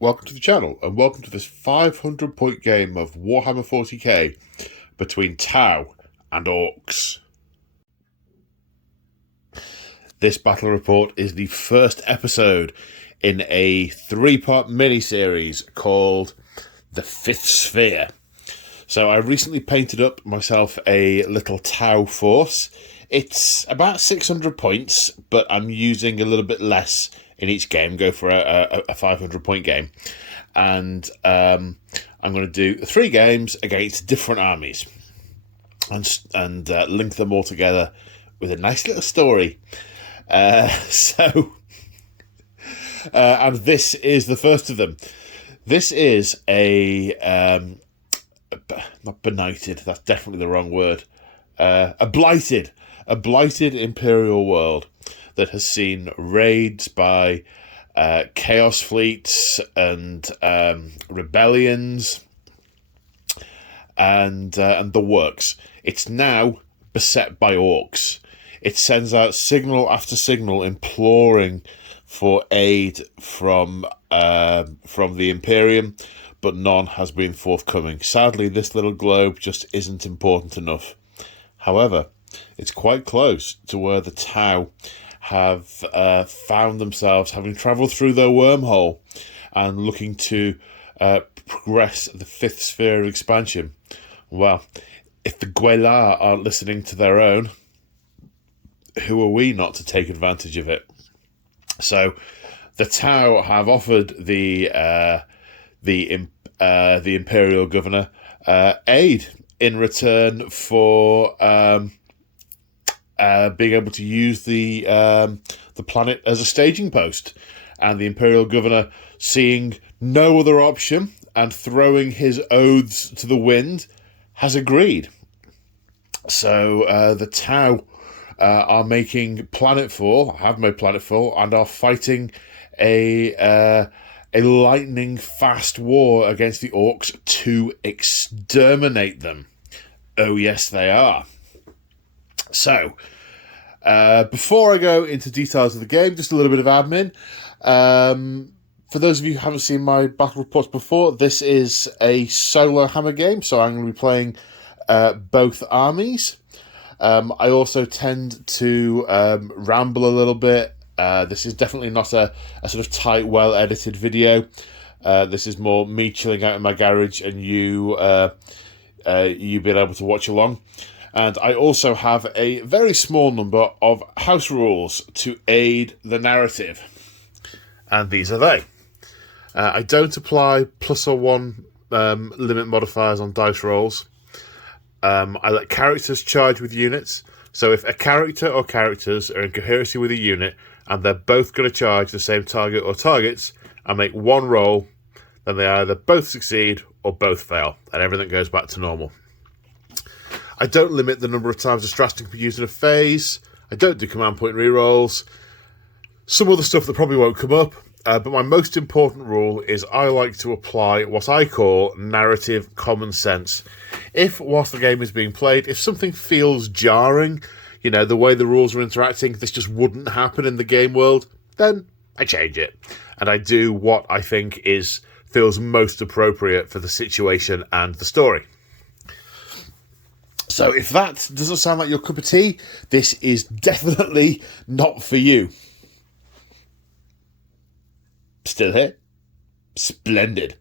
welcome to the channel, and welcome to this 500 point game of Warhammer 40k between Tau and Orcs. This battle report is the first episode in a 3-part mini-series called The Fifth Sphere. So I recently painted up myself a little Tau force. It's about 600 points, but I'm using a little bit less in each game, go for a 500 point game. And I'm going to do 3 games against different armies and link them all together with a nice little story. And this is the first of them. This is not benighted, that's definitely the wrong word. A blighted Imperial world that has seen raids by chaos fleets and rebellions and the works. It's now beset by orcs. It sends out signal after signal imploring for aid from the Imperium, but none has been forthcoming. Sadly, this little globe just isn't important enough. However, it's quite close to where the Tau have found themselves, having travelled through their wormhole and looking to progress the 5th sphere of expansion. Well, if the Gue'la aren't listening to their own, who are we not to take advantage of it? So the Tau have offered the Imperial Governor aid in return for being able to use the planet as a staging post, and the Imperial Governor, seeing no other option and throwing his oaths to the wind, has agreed. So the Tau are making planetfall, have made planetfall, and are fighting a lightning fast war against the Orcs to exterminate them. Oh yes, they are. So, before I go into details of the game, just a little bit of admin. For those of you who haven't seen my battle reports before, this is a solo hammer game, so I'm going to be playing both armies. I also tend to ramble a little bit. This is definitely not a sort of tight, well-edited video. This is more me chilling out in my garage and you being able to watch along. And I also have a very small number of house rules to aid the narrative. And these are they. I don't apply +1 limit modifiers on dice rolls. I let characters charge with units. So if a character or characters are in coherency with a unit and they're both going to charge the same target or targets, I make one roll, then they either both succeed or both fail, and everything goes back to normal. I don't limit the number of times a stratagem can be used in a phase. I don't do command point rerolls. Some other stuff that probably won't come up, but my most important rule is I like to apply what I call narrative common sense. If, whilst the game is being played, if something feels jarring, you know, the way the rules are interacting, this just wouldn't happen in the game world, then I change it. And I do what I think feels most appropriate for the situation and the story. So if that doesn't sound like your cup of tea, this is definitely not for you. Still here? Splendid.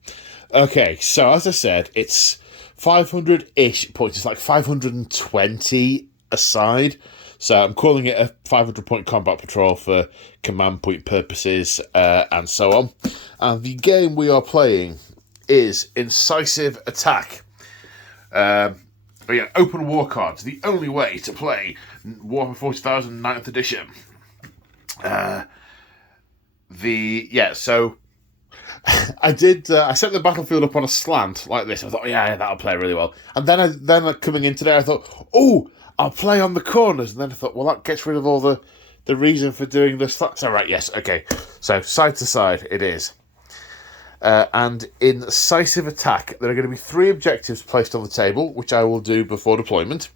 Okay, so as I said, it's 500-ish points. It's like 520 aside. So I'm calling it a 500-point combat patrol for command point purposes and so on. And the game we are playing is Incisive Attack. Open war cards, the only way to play Warhammer 40,000 9th edition. So I set the battlefield up on a slant like this. I thought, yeah, that'll play really well. And then coming in today, I thought, I'll play on the corners. And then I thought, well, that gets rid of all the reason for doing this. That's all right, yes, okay. So side to side it is. And in Incisive Attack, there are going to be 3 objectives placed on the table, which I will do before deployment.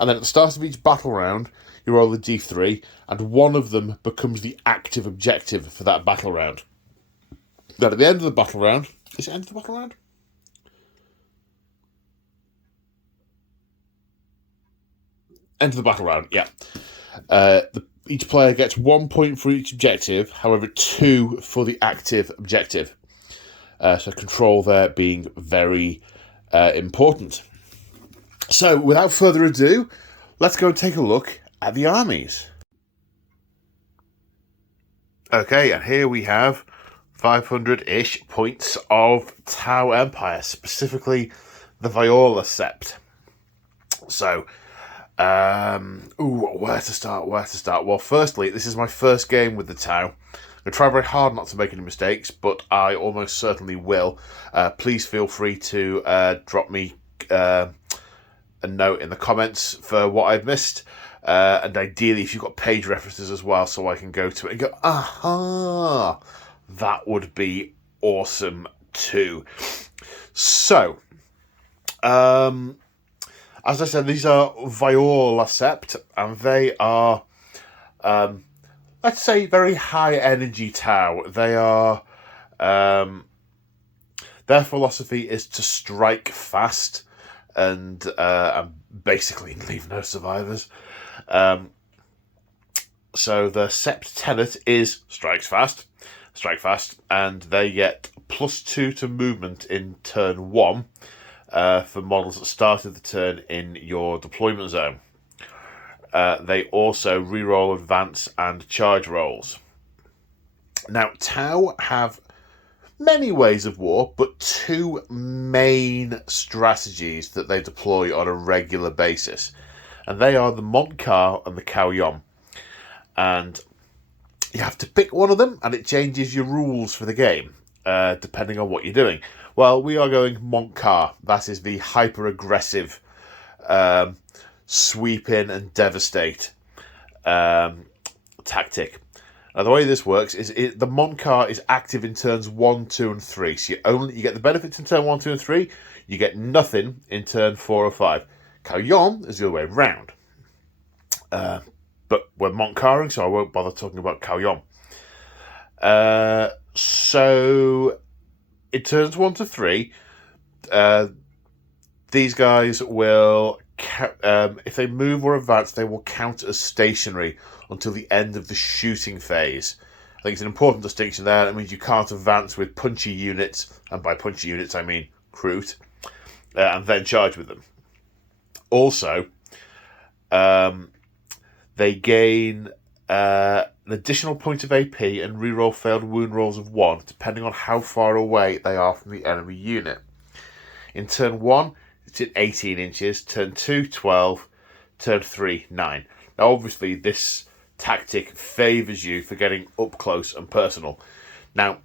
And then at the start of each battle round, you roll a d3, and one of them becomes the active objective for that battle round. Then at the end of the battle round, is it end of the battle round? End of the battle round, yeah. Each player gets 1 point for each objective, however 2 for the active objective. So control there being very important. So without further ado, let's go and take a look at the armies. Okay, and here we have 500-ish points of Tau Empire, specifically the Viola Sept. So, where to start? Well, firstly, this is my first game with the Tau. I'm going to try very hard not to make any mistakes, but I almost certainly will. Please feel free to drop me a note in the comments for what I've missed. And ideally, if you've got page references as well, so I can go to it and go, aha, that would be awesome too. So, as I said, these are Viola Sept, and they are, let's say, very high energy Tau. They are, their philosophy is to strike fast and basically leave no survivors. So the Sept tenet is strike fast, and they get +2 to movement in turn 1 for models that started the turn in your deployment zone. They also reroll advance and charge rolls. Now, Tau have many ways of war, but 2 main strategies that they deploy on a regular basis. And they are the Montcar and the Kauyon. And you have to pick one of them, and it changes your rules for the game, depending on what you're doing. Well, we are going Montcar. That is the hyper-aggressive sweep in and devastate tactic. Now, the way this works is the Montcar is active in turns 1, 2, and 3. So you get the benefits in turn 1, 2, and 3. You get nothing in turn 4 or 5. Kauyon is the other way round. But we're Montcaring, so I won't bother talking about Kauyon. So in turns 1 to 3, these guys will, if they move or advance, they will count as stationary until the end of the shooting phase. I think it's an important distinction there. That means you can't advance with punchy units, and by punchy units I mean Kroot, and then charge with them. Also, they gain an additional point of AP and reroll failed wound rolls of 1, depending on how far away they are from the enemy unit. In turn 1, it's at 18 inches, turn 2, 12, turn 3, 9. Now, obviously, this tactic favours you for getting up close and personal. Now,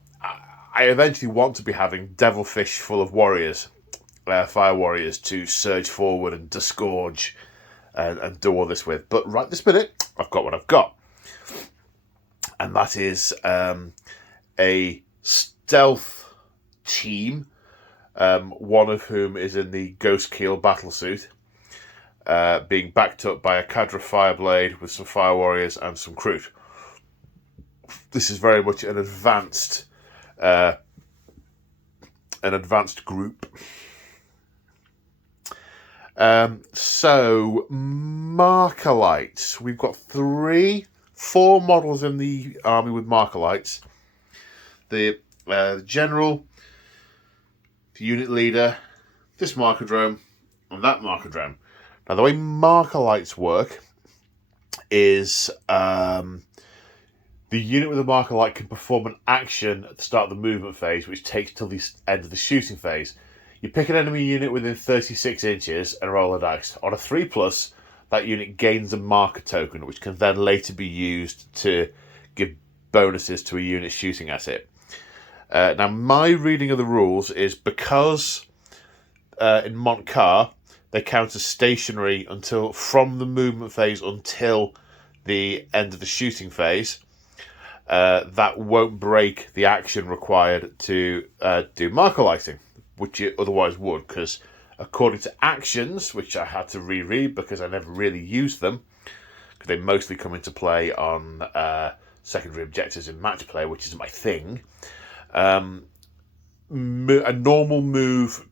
I eventually want to be having Devilfish full of warriors, fire warriors, to surge forward and disgorge and do all this with. But right this minute, I've got what I've got. And that is a stealth team, one of whom is in the Ghost Keel battlesuit, being backed up by a Cadre Fireblade with some Fire Warriors and some Kroot. This is very much an advanced group. So, Markalites. We've got 4 models in the army with Markalites. The general, the unit leader, this Markadrome, and that Markadrome. Now, the way Markalites work is the unit with a Markalite can perform an action at the start of the movement phase, which takes till the end of the shooting phase. You pick an enemy unit within 36 inches and roll a dice. On a 3+, that unit gains a marker token, which can then later be used to give bonuses to a unit shooting at it. Now, my reading of the rules is because in Montcar, they count as stationary from the movement phase until the end of the shooting phase. That won't break the action required to do marker lighting, which it otherwise would, because according to actions, which I had to reread because I never really used them, because they mostly come into play on secondary objectives in match play, which is my thing, A normal move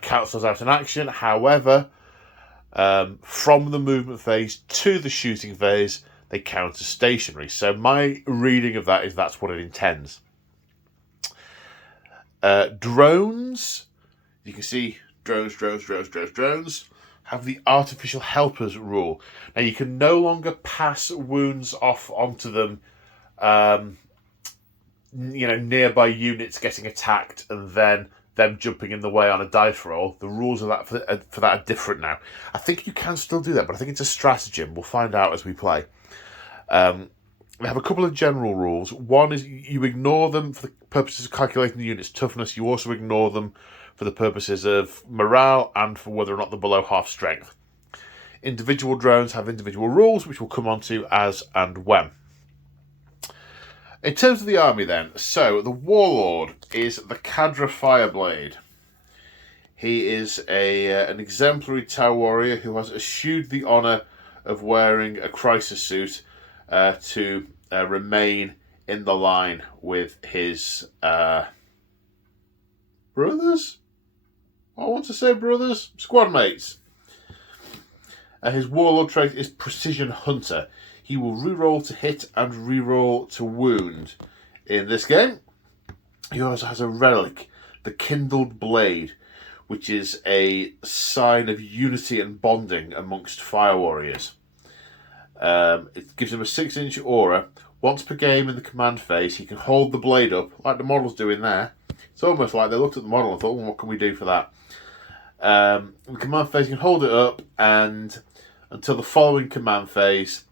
counts as out in action. However, from the movement phase to the shooting phase, they count as stationary. So my reading of that is that's what it intends. Drones, you can see drones have the artificial helpers rule. Now you can no longer pass wounds off onto them, nearby units getting attacked and then them jumping in the way on a dice roll. The rules of that for that are different now. I think you can still do that, but I think it's a stratagem. We'll find out as we play. We have a couple of general rules. One is you ignore them for the purposes of calculating the unit's toughness. You also ignore them for the purposes of morale and for whether or not they're below half strength. Individual drones have individual rules, which we'll come on to as and when. In terms of the army then, so the Warlord is the Cadra Fireblade. He is an exemplary Tau warrior who has eschewed the honour of wearing a crisis suit to remain in the line with his brothers? I want to say brothers? Squad mates. His Warlord trait is Precision Hunter. He will reroll to hit and reroll to wound. In this game, he also has a relic, the Kindled Blade, which is a sign of unity and bonding amongst fire warriors. It gives him a 6-inch aura. Once per game in the command phase, he can hold the blade up, like the models do in there. It's almost like they looked at the model and thought, what can we do for that? In the command phase, you can hold it up, and until the following command phase,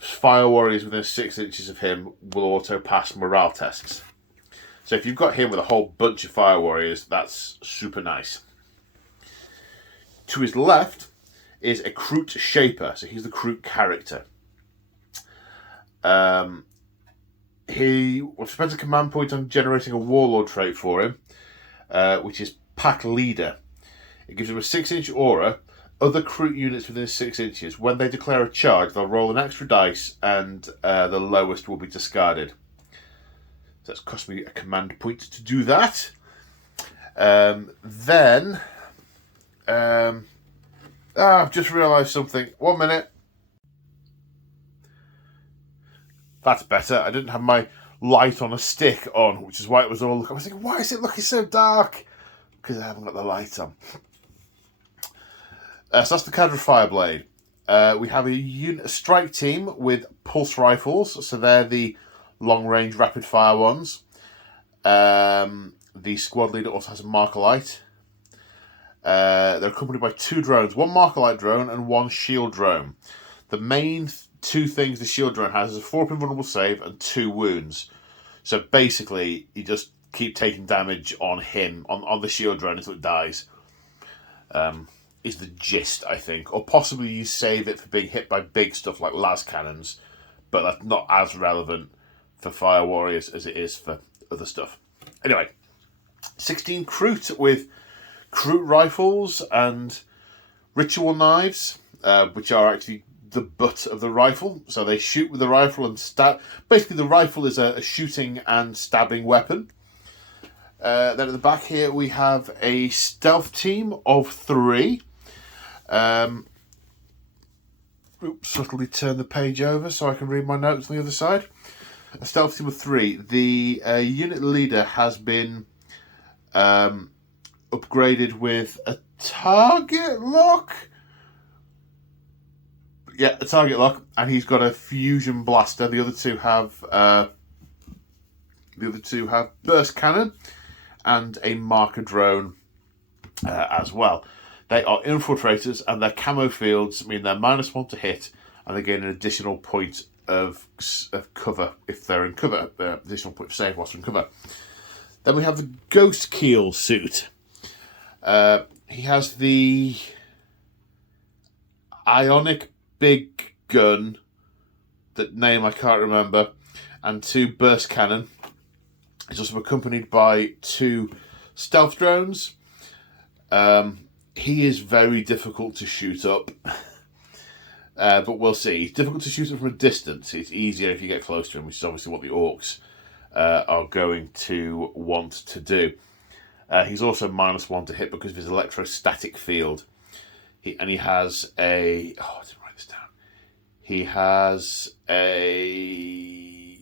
fire warriors within 6 inches of him will auto pass morale tests. So if you've got him with a whole bunch of fire warriors, that's super nice. To his left is a Kroot Shaper, so he's the Kroot character. He spends a command point on generating a Warlord trait for him, which is Pack Leader. It gives him a 6-inch aura. Other Kroot units within 6 inches, when they declare a charge, they'll roll an extra dice and the lowest will be discarded. So it's cost me a command point to do that. I've just realised something. 1 minute. That's better. I didn't have my light on a stick on, which is why it was all... I was thinking, why is it looking so dark? Because I haven't got the light on. So that's the Cadra Fireblade. We have a strike team with pulse rifles, so they're the long-range rapid-fire ones. The squad leader also has a Markalite. They're accompanied by 2 drones, 1 Markalite drone and 1 shield drone. The main 2 things the shield drone has is a 4-pin vulnerable save and 2 wounds. So basically, you just keep taking damage on him, on the shield drone until it dies. Is the gist, I think. Or possibly you save it for being hit by big stuff like las cannons, but that's not as relevant for fire warriors as it is for other stuff. Anyway, 16 Kroot with Kroot rifles and ritual knives, which are actually the butt of the rifle. So they shoot with the rifle and stab. Basically, the rifle is a shooting and stabbing weapon. Then at the back here we have a stealth team of 3. Subtly turn the page over so I can read my notes on the other side. A stealth team of 3. The unit leader has been upgraded with a target lock. Yeah, a target lock, and he's got a fusion blaster. The other two have burst cannon and a marker drone as well. They are infiltrators, and their camo fields mean they're -1 to hit, and they gain an additional point of cover if they're in cover. Additional point of save whilst in cover. Then we have the Ghost Keel suit. He has the Ionic Big Gun, that name I can't remember, and 2 burst cannon. He's also accompanied by 2 stealth drones. He is very difficult to shoot up, but we'll see. It's difficult to shoot him from a distance. It's easier if you get close to him, which is obviously what the Orcs are going to want to do. He's also -1 to hit because of his electrostatic field. He has a... Oh, I didn't write this down. He has a...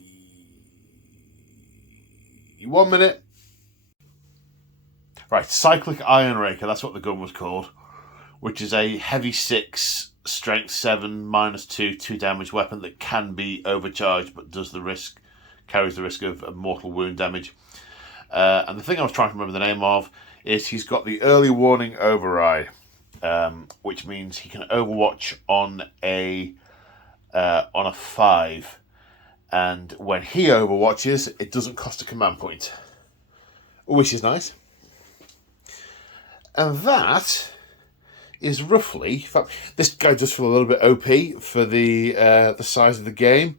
1 minute. Right, Cyclic Iron Raker, that's what the gun was called, which is a heavy 6, strength 7, -2, 2 damage weapon that can be overcharged, but carries the risk of mortal wound damage. And the thing I was trying to remember the name of is he's got the early warning override, which means he can overwatch on a 5, and when he overwatches, it doesn't cost a command point, which is nice. And that is roughly... In fact, this guy does feel a little bit OP for the size of the game,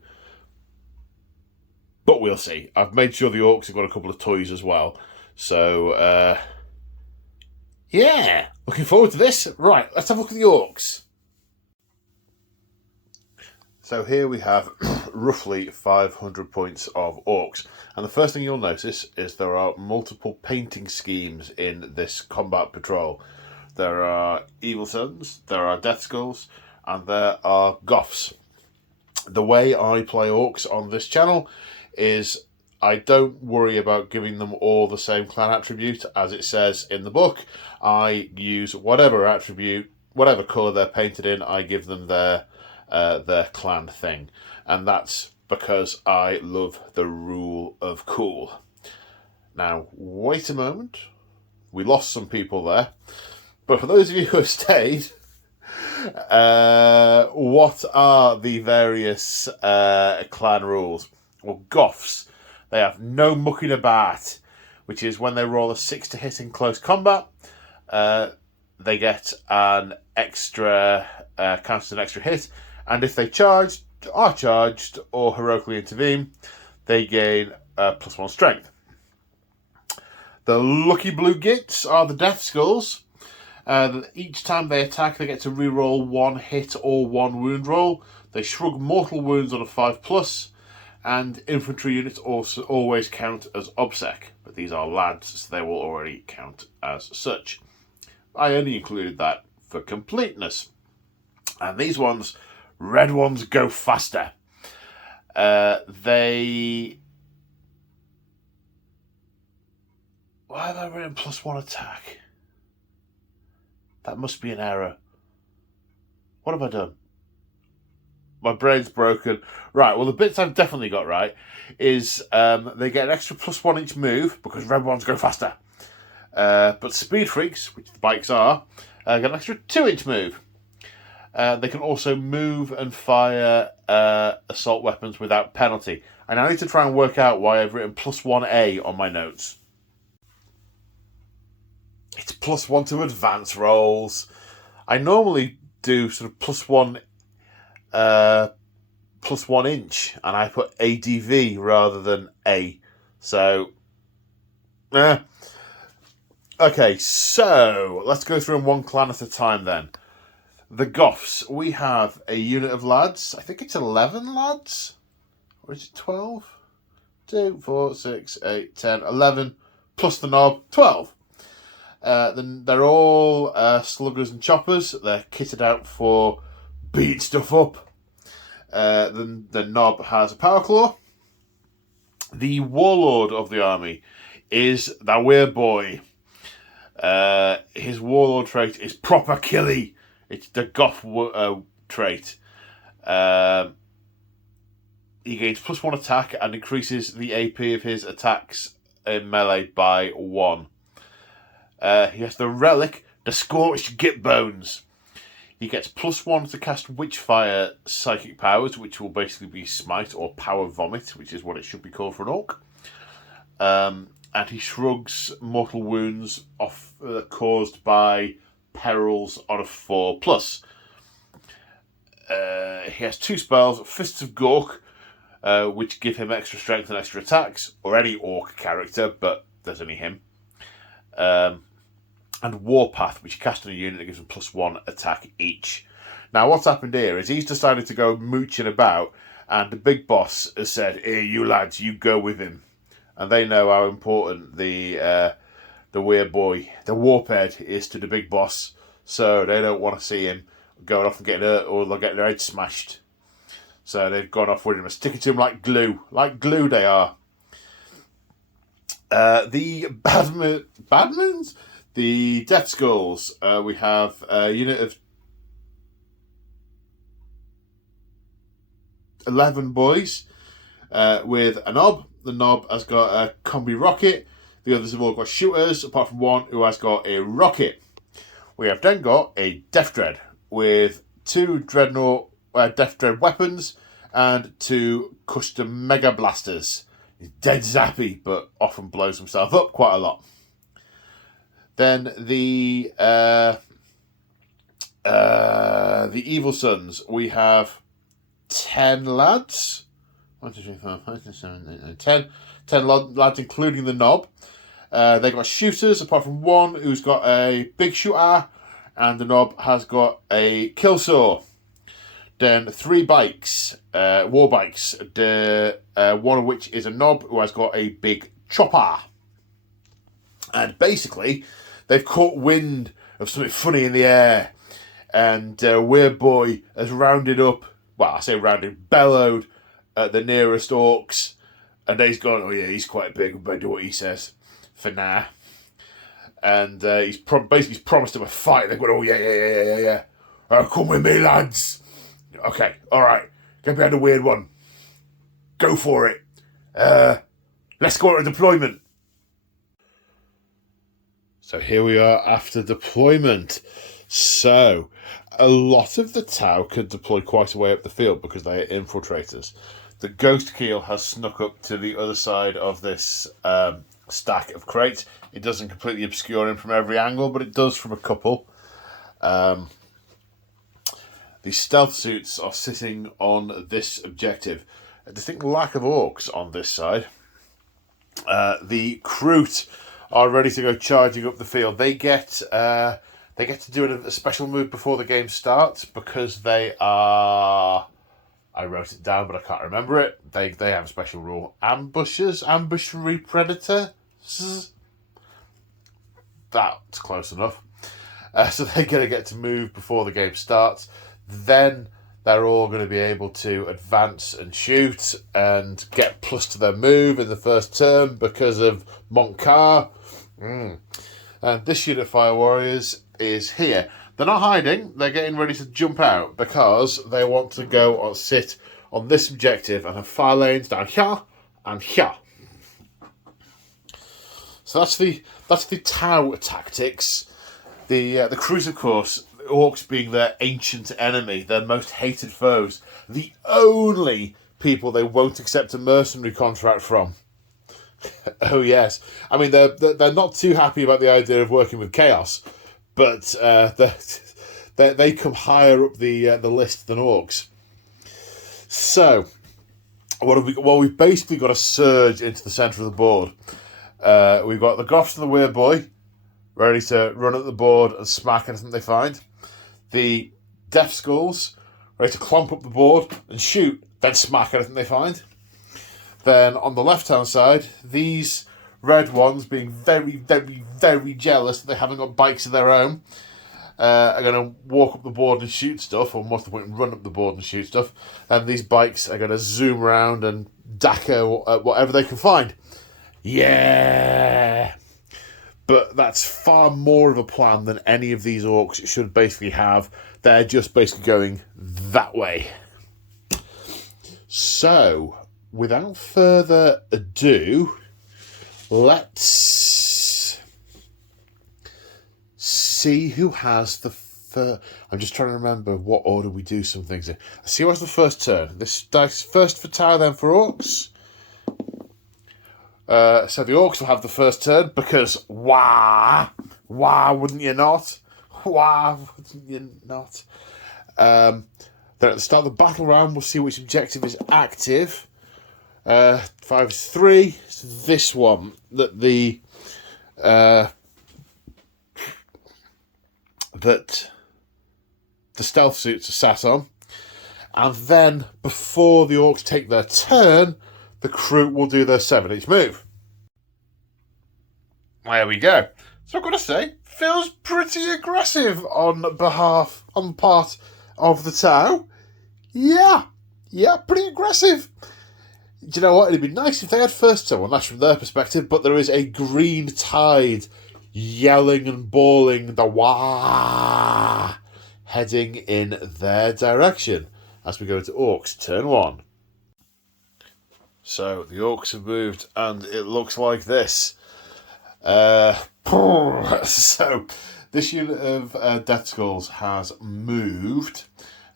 but we'll see. I've made sure the Orcs have got a couple of toys as well, so yeah, looking forward to this. Right, let's have a look at the Orcs. So here we have roughly 500 points of Orcs. And the first thing you'll notice is there are multiple painting schemes in this combat patrol. There are Evil Sons, there are Death Skulls, and there are Goths. The way I play Orcs on this channel is I don't worry about giving them all the same clan attribute. As it says in the book, I use whatever attribute, whatever colour they're painted in, I give them their clan thing, and that's because I love the rule of cool. Now, wait a moment. We lost some people there, but for those of you who have stayed, what are the various clan rules? Well, Goths, they have no mucking about, which is when they roll a 6 to hit in close combat, they get an extra, counts as an extra hit. And if they are charged, or heroically intervene, they gain +1 strength. The lucky blue gits are the Death Skulls. Each time they attack, they get to reroll 1 hit or 1 wound roll. They shrug mortal wounds on a 5+, and infantry units also always count as obsec. But these are lads, so they will already count as such. I only included that for completeness. And these ones... Red ones go faster. Why have I written +1 attack? That must be an error. What have I done? My brain's broken. Right, well, the bits I've definitely got right is they get an extra +1 each move because red ones go faster. But speed freaks, which the bikes are, get an extra 2 each move. They can also move and fire assault weapons without penalty. And I need to try and work out why I've written +1A on my notes. It's +1 to advance rolls. I normally do sort of +1 inch, and I put ADV rather than A. So, okay, so let's go through them one clan at a time then. The Goths, we have a unit of lads. I think it's 11 lads. Or is it 12? 2, 4, 6, 8, 10, 11. Plus the knob, 12. Then they're all sluggers and choppers. They're kitted out for beat stuff up. Then the knob has a power claw. The warlord of the army is the weird boy. His warlord trait is proper killy. It's the Goth trait. He gains +1 attack and increases the AP of his attacks in melee by 1. He has the relic, the Scorched Git Bones. He gets +1 to cast Witchfire psychic powers, which will basically be Smite or Power Vomit, which is what it should be called for an orc. And he shrugs mortal wounds off caused by perils on a 4+. He has 2 spells, Fists of Gork, which give him extra strength and extra attacks, or any orc character, but there's only him. And Warpath, which cast on a unit that gives him +1 attack each. Now, what's happened here is he's decided to go mooching about, and the big boss has said, "Here, you lads, you go with him." and they know how important the weird boy, the warphead, is to the big boss. So they don't want to see him going off and getting hurt, or they'll get their head smashed. So they've gone off with him and sticking to him like glue. Like glue they are. The Badmoons? The Death Skulls. We have a unit of 11 boys with a knob. The knob has got a combi rocket. The others have all got shooters, apart from one who has got a rocket. We have then got a Death Dread with 2 Dreadnought Death Dread weapons and 2 custom Mega Blasters. He's dead zappy, but often blows himself up quite a lot. Then the Evil Sons. We have 10 lads. 1, 2, 3, 4, 5, 6, 7, 8, 9, 10 lads, including the knob. They got shooters, apart from one who's got a big shooter, and the knob has got a kill saw. Then 3 bikes, war bikes, one of which is a knob who has got a big chopper. And basically, they've caught wind of something funny in the air, and Weird Boy has rounded up, well, I say rounded, bellowed at the nearest orcs, and he's gone, oh yeah, he's quite big, I better do what he says for now. And he's basically promised them a fight. They've gone, oh yeah. Come with me, lads. Okay, alright, get behind the weird one. Go for it. Let's go to deployment. So here we are after deployment. So, a lot of the Tau could deploy quite a way up the field because they are infiltrators. The Ghost Keel has snuck up to the other side of this stack of crates. It doesn't completely obscure him from every angle, but it does from a couple. The stealth suits are sitting on this objective. A distinct lack of orcs on this side. The Kroot are ready to go charging up the field. They get to do a special move before the game starts because they are... I wrote it down, but I can't remember it. They have a special rule. Ambushers? Ambushary predator? That's close enough. So they're going to get to move before the game starts. Then they're all going to be able to advance and shoot and get plus to their move in the first turn because of Montcar. And this unit of Fire Warriors is here. They're not hiding. They're getting ready to jump out because they want to go or sit on this objective and have fire lanes down here and here. So that's the Tau tactics. The Kroot, of course, Orcs being their ancient enemy, their most hated foes, the only people they won't accept a mercenary contract from. Oh yes, I mean they're not too happy about the idea of working with Chaos, but they come higher up the list than Orcs. So what have we got? Well, we've basically got a surge into the centre of the board. We've got the Goths and the Weird Boy ready to run at the board and smack anything they find. The Death Skulls ready to clomp up the board and shoot, then smack anything they find. Then on the left-hand side, these red ones, being very, very, very jealous that they haven't got bikes of their own, are going to walk up the board and shoot stuff, or most of the point run up the board and shoot stuff. And these bikes are going to zoom around and daco whatever they can find. Yeah! But that's far more of a plan than any of these orcs should basically have. They're just basically going that way. So, without further ado, let's see who has the first... I'm just trying to remember what order we do some things in. Let's see who has the first turn. This dice first for Tau, then for Orcs. So the Orcs will have the first turn because why wouldn't you not? Why wouldn't you not? Then at the start of the battle round, we'll see which objective is active. 5 is 3. It's this one that the stealth suits are sat on. And then before the Orcs take their turn, the Kroot will do their 7 each move. There we go. So I've got to say, feels pretty aggressive on part of the Tau. Yeah, pretty aggressive. Do you know what? It'd be nice if they had first turn one, that's from their perspective, but there is a green tide yelling and bawling the wah heading in their direction as we go into Orcs Turn One. So the Orcs have moved and it looks like this. So this unit of Death Skulls has moved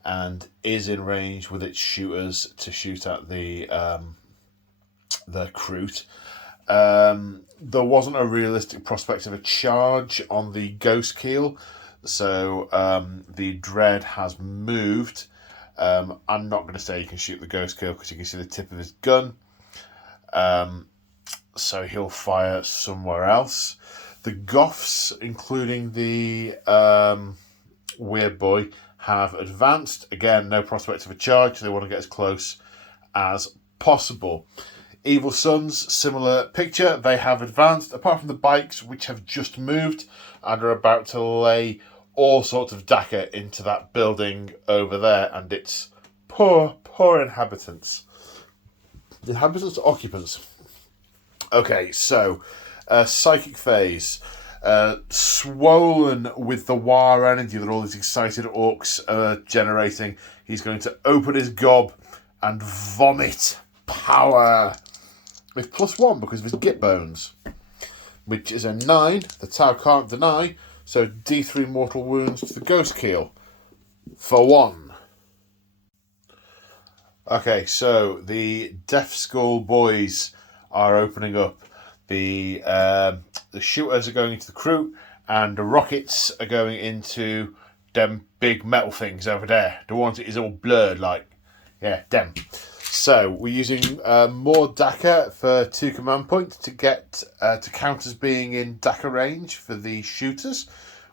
and is in range with its shooters to shoot at the Kroot. There wasn't a realistic prospect of a charge on the Ghost Keel, so the Dread has moved. I'm not going to say you can shoot the Ghost Keel because you can see the tip of his gun. So he'll fire somewhere else. The Goths, including the Weird Boy, have advanced. Again, no prospect of a charge. They want to get as close as possible. Evil Sons, similar picture. They have advanced, apart from the bikes, which have just moved and are about to lay all sorts of Daka into that building over there, and its poor inhabitants. Inhabitants or occupants? Okay, so Psychic Phase. Swollen with the war energy that all these excited orcs are generating, he's going to open his gob and vomit power with +1 because of his git bones, which is a 9. The Tau can't deny, so D3 mortal wounds to the Ghost Keel for 1. Okay, so the Death Skull boys are opening up. The shooters are going into the Kroot, and the rockets are going into them big metal things over there. The ones that is all blurred, like, yeah, them. So we're using more Daka for 2 command points to get to count as being in Daka range for the shooters,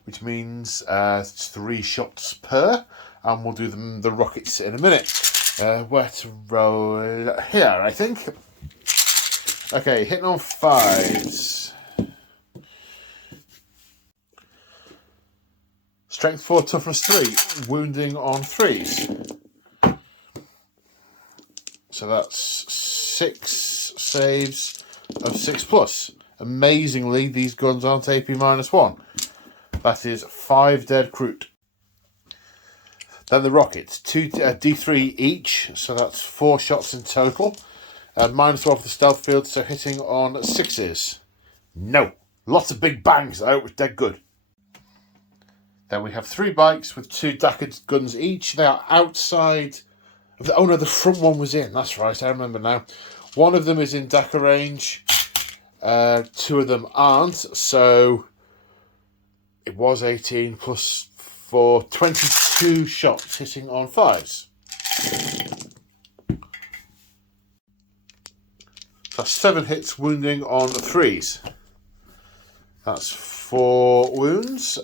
which means 3 shots per, and we'll do the rockets in a minute. Where to roll? Here, I think. Okay, hitting on 5s. Strength 4, toughness 3, wounding on 3s. So that's 6 saves of 6+. Amazingly, these guns aren't AP -1. That is 5 dead Kroot. Then the rockets, 2 D3 each, so that's 4 shots in total. -1 for the stealth field, so hitting on 6s. No. Lots of big bangs, though, which dead good. Then we have 3 bikes with 2 Daka guns each. They are outside of the... Oh no, the front one was in. That's right, I remember now. One of them is in Daka range. 2 of them aren't, so it was 18 plus 4, 22 shots hitting on 5s. That's 7 hits, wounding on 3s. That's 4 wounds.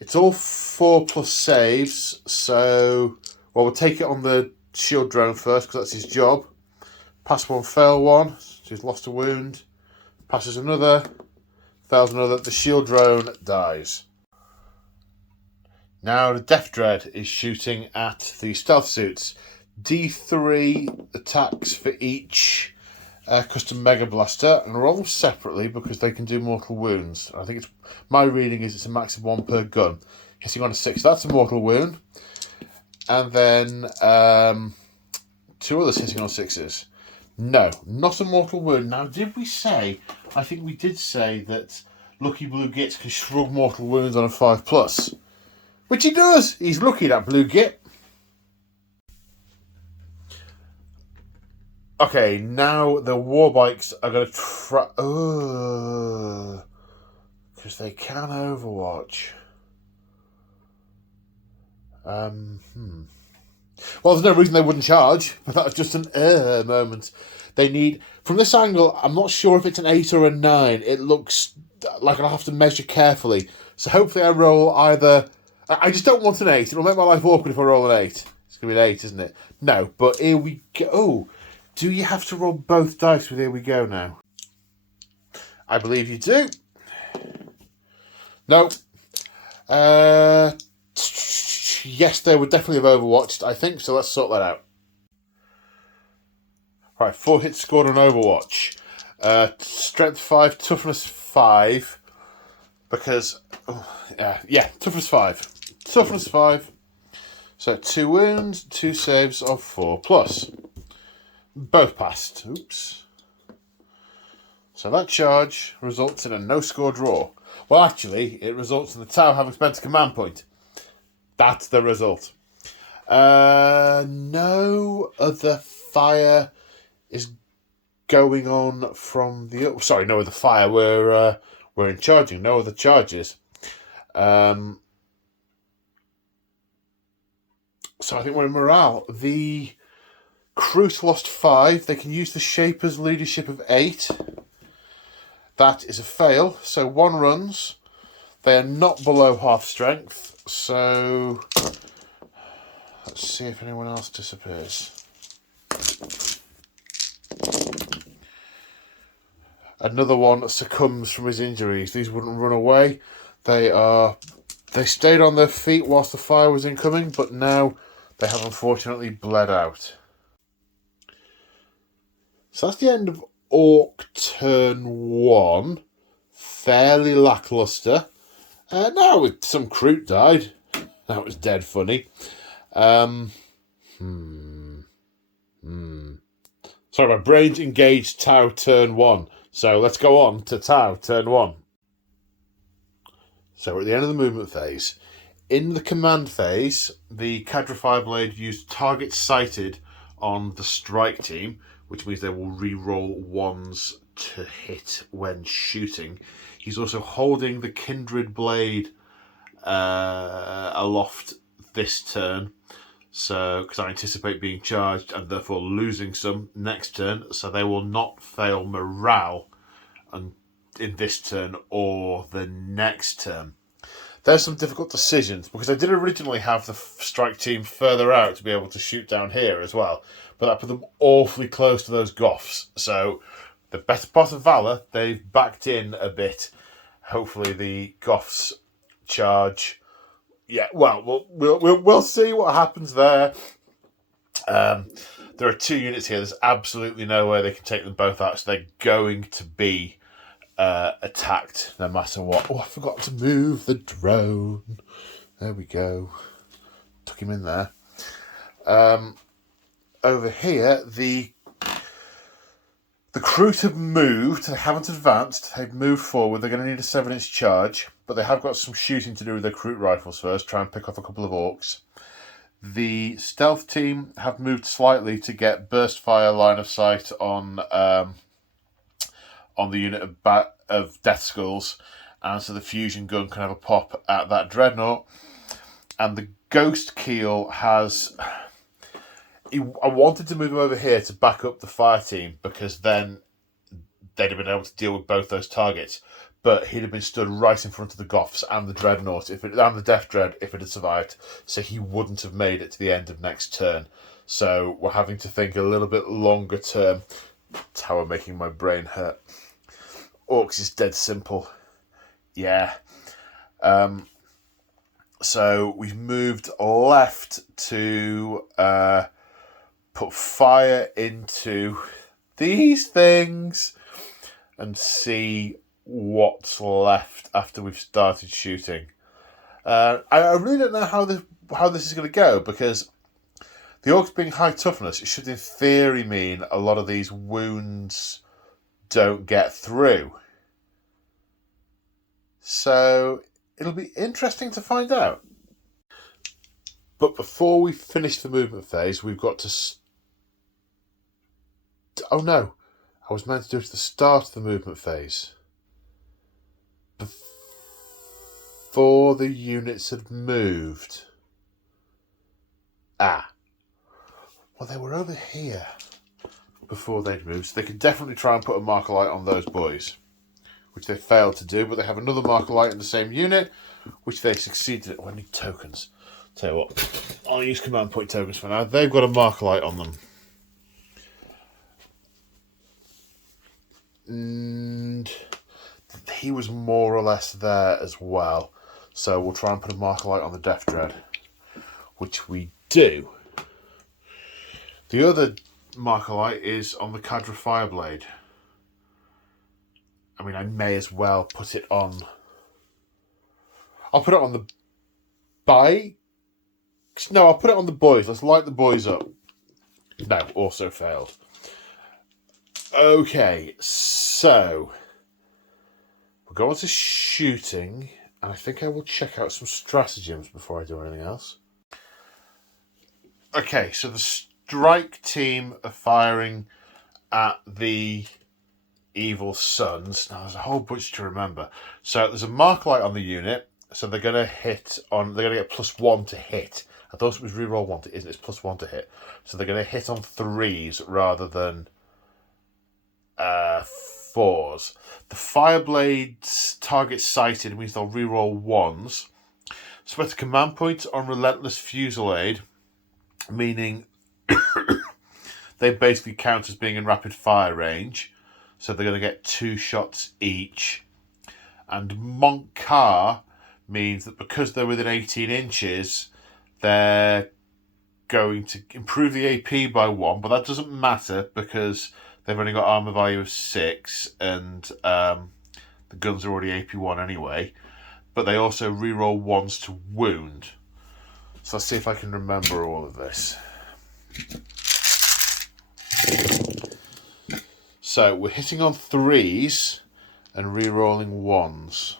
It's all 4+ saves, so... Well, we'll take it on the shield drone first, because that's his job. Pass 1, fail 1, so he's lost a wound. Passes another, fails another. The shield drone dies. Now the Death Dread is shooting at the stealth suits. D3 attacks for each custom Mega Blaster, and roll them separately because they can do mortal wounds. I think it's my reading is it's a max of 1 per gun. Hitting on a 6, that's a mortal wound. And then 2 others hitting on 6s. No, not a mortal wound. Now, did we say, I think we did say that Lucky Blue Git can shrug mortal wounds on a 5+. Which he does. He's lucky, that Blue Git. Okay, now the Warbikes are going to try... because they can Overwatch. Well, there's no reason they wouldn't charge, but that was just an moment. They need... From this angle, I'm not sure if it's an 8 or a 9. It looks like I'll have to measure carefully. So hopefully I roll either... I just don't want an 8. It'll make my life awkward if I roll an 8. It's going to be an 8, isn't it? No, but here we go. Oh, do you have to roll both dice with here we go now? I believe you do. No. Yes, they would definitely have overwatched, I think, so let's sort that out. Right, 4 hits scored on Overwatch. Strength 5, toughness 5. Because, toughness 5. Toughness 5. So 2 wounds, 2 saves of 4 plus. Both passed. Oops. So that charge results in a no-score draw. Well, actually, it results in the tower having spent a command point. That's the result. No other fire is going on from the... Sorry, no other fire. We're in charging. No other charges. So I think we're in morale. The Crute lost 5. They can use the Shaper's leadership of 8. That is a fail. So 1 runs. They are not below half strength. So let's see if anyone else disappears. Another one succumbs from his injuries. These wouldn't run away. They stayed on their feet whilst the fire was incoming, but now they have unfortunately bled out. So that's the end of Orc Turn 1. Fairly lackluster. Now some Crute died. That was dead funny. Sorry, my brain's engaged Tau Turn 1. So let's go on to Tau Turn 1. So we're at the end of the movement phase. In the command phase, the Cadre Fireblade used target sighted on the strike team, which means they will re-roll 1s to hit when shooting. He's also holding the Kindred Blade aloft this turn, so because I anticipate being charged and therefore losing some next turn, so they will not fail morale in this turn or the next turn. There's some difficult decisions, because I did originally have the strike team further out to be able to shoot down here as well, but that put them awfully close to those Goths. So the better part of Valor, they've backed in a bit. Hopefully the Goths charge. Yeah, well, we'll see what happens there. There are 2 units here. There's absolutely no way they can take them both out, so they're going to be attacked no matter what. Oh, I forgot to move the drone. There we go. Took him in there. Over here, the Crute have moved. They haven't advanced. They've moved forward. They're going to need a 7-inch charge, but they have got some shooting to do with their Crute rifles first. Try and pick off a couple of Orcs. The stealth team have moved slightly to get burst fire line of sight on the unit of Death Skulls, and so the fusion gun can have a pop at that Dreadnought. And the Ghost Keel has... I wanted to move him over here to back up the fire team, because then they'd have been able to deal with both those targets. But he'd have been stood right in front of the Goths and the Dreadnought, and the Death Dread, if it had survived. So he wouldn't have made it to the end of next turn. So we're having to think a little bit longer term. Tower making my brain hurt. Orcs is dead simple. Yeah. So we've moved left to put fire into these things and see what's left after we've started shooting. I really don't know how this is going to go, because the Orcs being high toughness, it should in theory mean a lot of these wounds don't get through. So it'll be interesting to find out. But before we finish the movement phase, we've got to... Oh no, I was meant to do it at the start of the movement phase. Before the units had moved. Well, they were over here before they'd moved, so they could definitely try and put a marker light on those boys, which they failed to do, but they have another marker light in the same unit, which they succeeded at. Oh, I need tokens. Tell you what, I'll use command point tokens for now. They've got a marker light on them. And he was more or less there as well. So we'll try and put a marker light on the Death Dread, which we do. The other marker light is on the Cadra Fireblade. I mean, I may as well put it on... I'll put it on the bikes. No, I'll put it on the boys. Let's light the boys up. No, also failed. Okay, so we'll go on to shooting, and I think I will check out some stratagems before I do anything else. Okay, so the strike team are firing at the evil sons. Now, there's a whole bunch to remember. So there's a mark light on the unit, so they're going to hit on. They're going to get +1 to hit. I thought it was reroll 1 to, isn't it? It's +1 to hit. So they're going to hit on 3s rather than 4s. The Fireblade's target sighted means they'll reroll 1s. Spread the command point on Relentless Fusillade, meaning they basically count as being in rapid fire range. So they're going to get 2 shots each. And Monkar means that because they're within 18 inches, they're going to improve the AP by 1, but that doesn't matter because they've only got armor value of 6 and the guns are already AP 1 anyway. But they also reroll 1s to wound. So let's see if I can remember all of this. So we're hitting on 3s and rerolling 1s.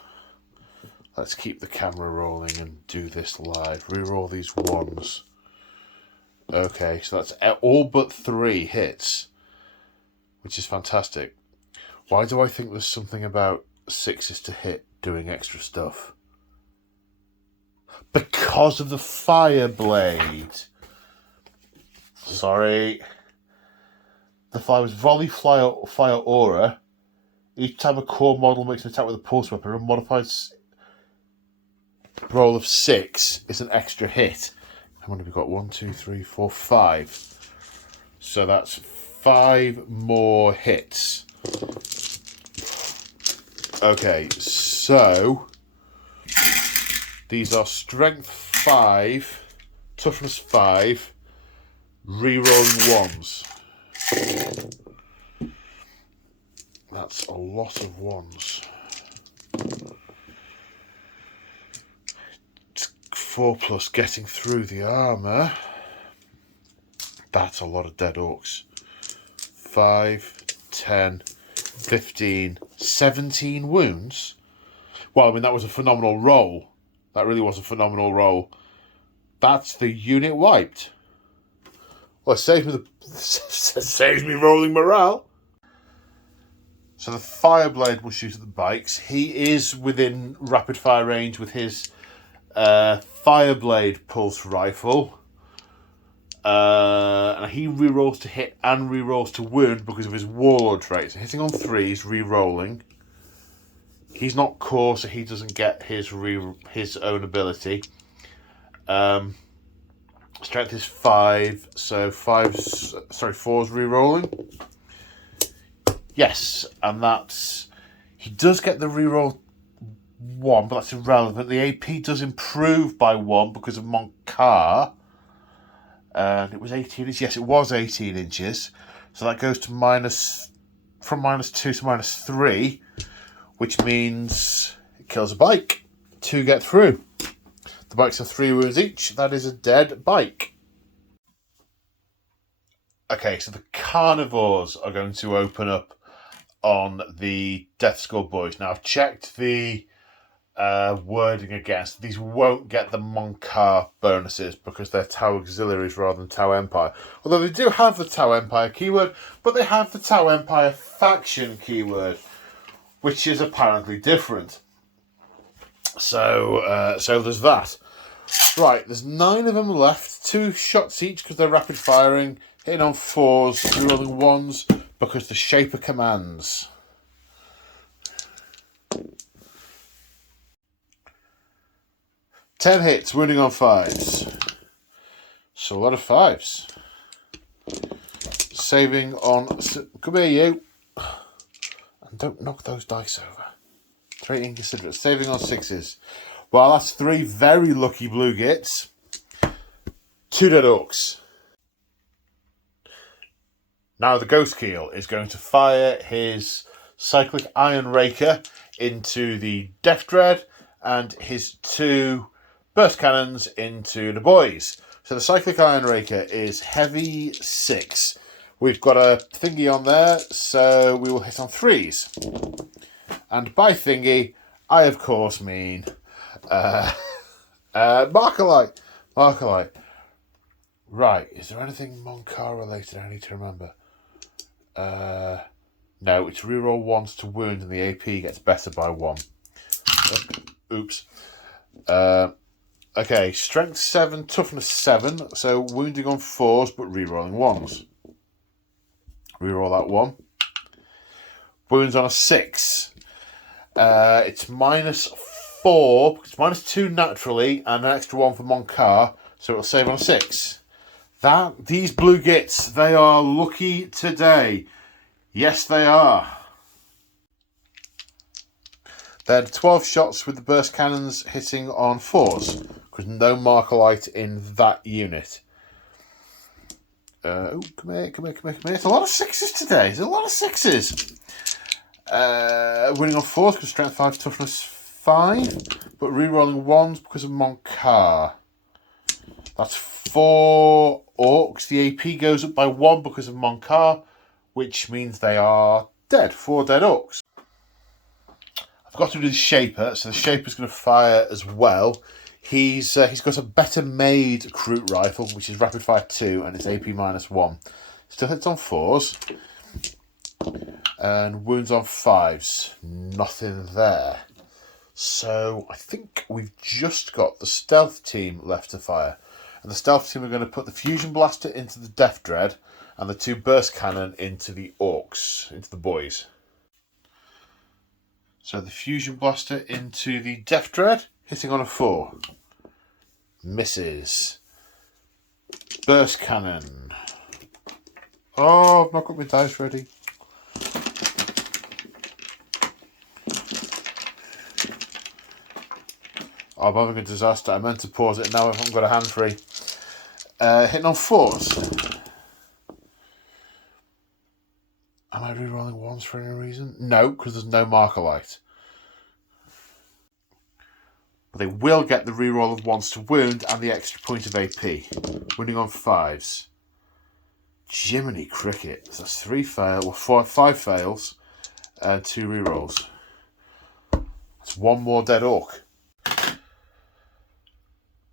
Let's keep the camera rolling and do this live. Reroll these 1s. Okay, so that's all but 3 hits, which is fantastic. Why do I think there's something about 6s to hit doing extra stuff? Because of the Fireblade. Sorry. The fire was Volley, Fire Aura. Each time a core model makes an attack with a pulse weapon, a modified roll of 6 is an extra hit. How many have we got? 1, 2, 3, 4, 5. So that's 5 more hits. Okay, so these are strength 5, toughness 5, rerolling 1s. That's a lot of 1s. 4+ getting through the armour. That's a lot of dead orcs. 5, 10, 15, 17 wounds. Well, I mean, that was a phenomenal roll. That really was a phenomenal roll. That's the unit wiped. Well, it saves me rolling morale. So the Fireblade will shoot at the bikes. He is within rapid fire range with his Fireblade pulse rifle. And he rerolls to hit and rerolls to wound because of his Warlord trait. So hitting on 3s, rerolling. He's not core, so he doesn't get his own ability. Strength is 5, so 4's rerolling. Yes, and that's... He does get the reroll 1, but that's irrelevant. The AP does improve by 1 because of Monkar. And it was 18 inches. Yes, it was 18 inches. So that goes to from -2 to -3, which means it kills a bike. 2 get through. The bikes have 3 wounds each. That is a dead bike. Okay, so the carnivores are going to open up on the Death Skull Boys. Now, I've checked the wording again. So these won't get the Monkar bonuses because they're Tau auxiliaries rather than Tau Empire. Although they do have the Tau Empire keyword, but they have the Tau Empire faction keyword, which is apparently different. So there's that. Right, there's 9 of them left. 2 shots each because they're rapid firing. Hitting on 4s, rerolling 1s because the Shaper commands. Ten hits, wounding on 5s. So a lot of 5s. Saving on... Come here, you. And don't knock those dice over. 3 inconsiderate. Saving on 6s. Well, that's 3 very lucky blue gits. 2 dead orcs. Now the Ghost Keel is going to fire his cyclic iron raker into the Death Dread and his 2 burst cannons into the boys. So the cyclic iron raker is heavy 6. We've got a thingy on there, so we will hit on 3s. And by thingy, I of course mean Markalite. Markalite. Right, is there anything Monkar related I need to remember? No, it's reroll 1s to wound and the AP gets better by 1. Oops. Okay, strength 7, toughness 7, so wounding on 4s but rerolling 1s. Reroll that 1. Wounds on a 6. It's -4, it's -2 naturally and an extra 1 for Monkar, so it'll save on a 6. These blue gits, they are lucky today. Yes, they are. Then 12 shots with the burst cannons hitting on 4s, because no Markalite in that unit. Come here. It's a lot of 6s today. There's a lot of 6s. Winning on 4s because strength 5, toughness 5, but re-rolling 1s because of Monkar. That's 4 orcs. The AP goes up by 1 because of Monkar, which means they are dead. 4 dead orcs. I've got to do the Shaper, so the Shaper's going to fire as well. He's got a better made Cruit rifle, which is rapid fire 2, and it's AP -1. Still hits on 4s. And wounds on 5s. Nothing there. So I think we've just got the stealth team left to fire. And the stealth team are going to put the fusion blaster into the Death Dread and the 2 burst cannon into the orcs, into the boys. So the fusion blaster into the Death Dread, hitting on a 4. Misses. Burst cannon. Oh, I've not got my dice ready. Oh, I'm having a disaster. I meant to pause it. Now I haven't got a hand free. Hitting on 4s. Am I re-rolling 1s for any reason? No, because there's no Markalite. But they will get the re-roll of 1s to wound and the extra point of AP. Winning on 5s. Jiminy Cricket. So that's 5 fails and 2 re-rolls. That's 1 more dead orc.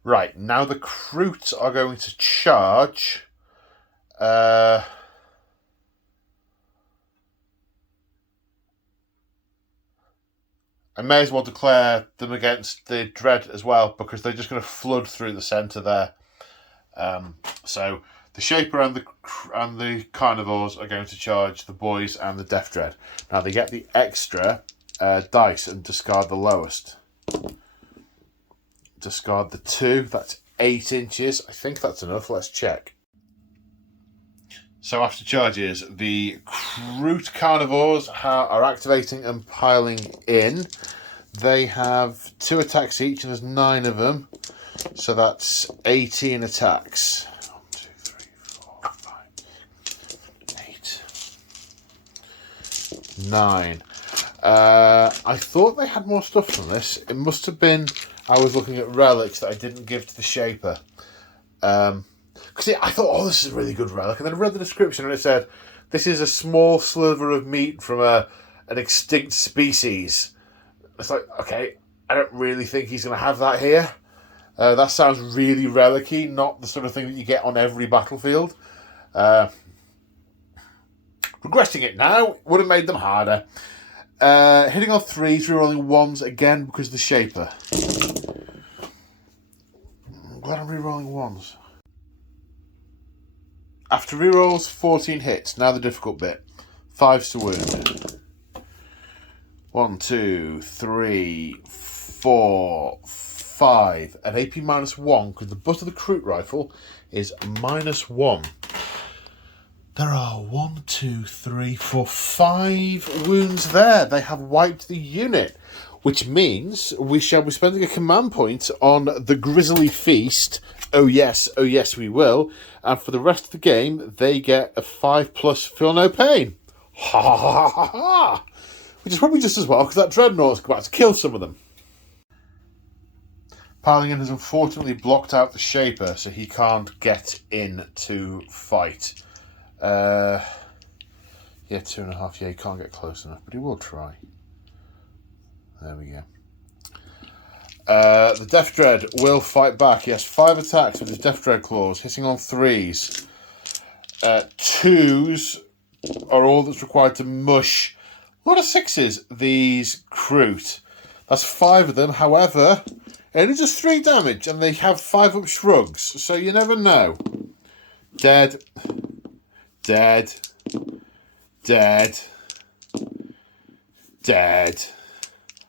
Right, now the Cruits are going to charge. I may as well declare them against the Dread as well, because they're just going to flood through the centre there. So the Shaper and the Carnivores are going to charge the boys and the Death Dread. Now they get the extra dice and discard the lowest. Discard the 2. That's 8 inches. I think that's enough. Let's check. So after charges, the Cruit Carnivores are activating and piling in. They have 2 attacks each, and there's 9 of them. So that's 18 attacks. 1, 2, 3, 4, 5, 8, 9. I thought they had more stuff from this. It must have been I was looking at relics that I didn't give to the Shaper. Because I thought, oh, this is a really good relic. And then I read the description and it said, this is a small sliver of meat from an extinct species. It's like, okay, I don't really think he's going to have that here. That sounds really relic-y, not the sort of thing that you get on every battlefield. Regretting it now would have made them harder. Hitting on 3s, rerolling 1s again because of the Shaper. I'm glad I'm rerolling 1s. After rerolls, 14 hits. Now the difficult bit. 5s to wound. 1, 2, 3, 4, 5. An AP -1 because the butt of the Cruit rifle is -1. There are 1, 2, 3, 4, 5 wounds there. They have wiped the unit. which means we shall be spending a command point on the Grisly Feast. Oh yes, we will. And for the rest of the game, they get a 5+ Feel No Pain. Ha ha ha ha ha! Which is probably just as well, because that Dreadnought's about to kill some of them. Piling in has unfortunately blocked out the Shaper, so he can't get in to fight. Yeah, 2.5. Yeah, he can't get close enough, but he will try. There we go. The Death Dread will fight back. Yes, 5 attacks with his Death Dread claws, hitting on 3s. 2s are all that's required to mush. A lot of 6s, these Kroot. That's 5 of them, however, only just 3 damage, and they have 5-up shrugs, so you never know. Dead. Dead. Dead. Dead.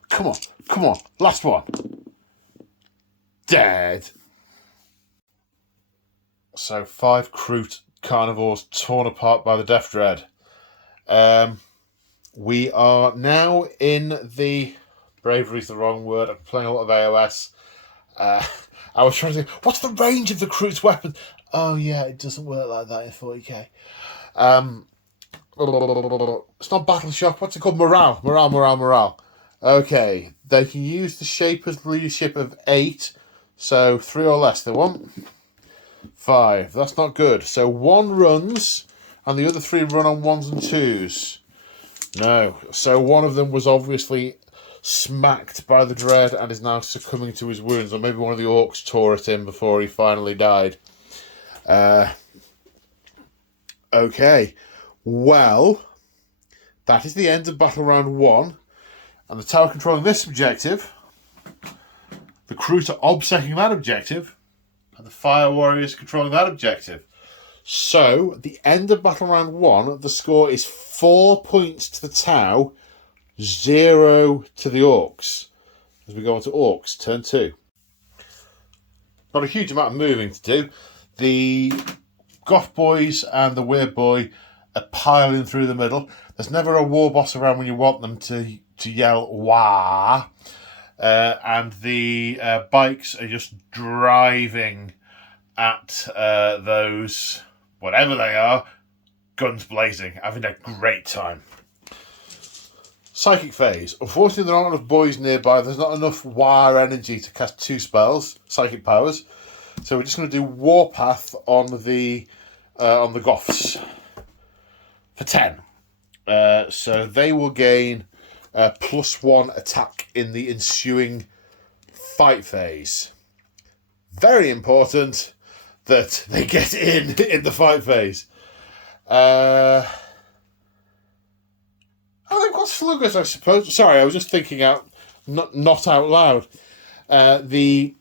Come on, last one. Dead. So 5 Kroot carnivores torn apart by the Death Dread. We are now in the... Bravery's the wrong word. I'm playing a lot of AOS. I was trying to think, what's the range of the Kroot's weapon? Oh yeah, it doesn't work like that in 40k. It's not Battle Shock. What's it called? Morale. Okay, they can use the Shaper's leadership of 8. So 3 or less they want. 5. That's not good. So 1 runs, and the other 3 run on 1s and 2s. No. So one of them was obviously smacked by the Dread and is now succumbing to his wounds. Or maybe one of the Orcs tore at him before he finally died. Okay. Well, that is the end of Battle Round 1. And the tower controlling this objective, the Kroot are obsecking that objective, and the Fire Warriors controlling that objective. So, at the end of Battle Round 1, the score is 4 points to the Tau, 0 to the Orcs. As we go on to Orcs, turn 2. Not a huge amount of moving to do. The Goth Boys and the Weird Boy are piling through the middle. There's never a war boss around when you want them to yell, wah. And the bikes are just driving at those, whatever they are, guns blazing, having a great time. Psychic phase. Unfortunately, there aren't enough boys nearby. There's not enough wire energy to cast 2 spells, psychic powers. So we're just going to do Warpath on the Goths for 10. So they will gain +1 attack in the ensuing fight phase. Very important that they get in the fight phase. Oh, they've got sluggers, I suppose. Sorry, I was just thinking not out loud. The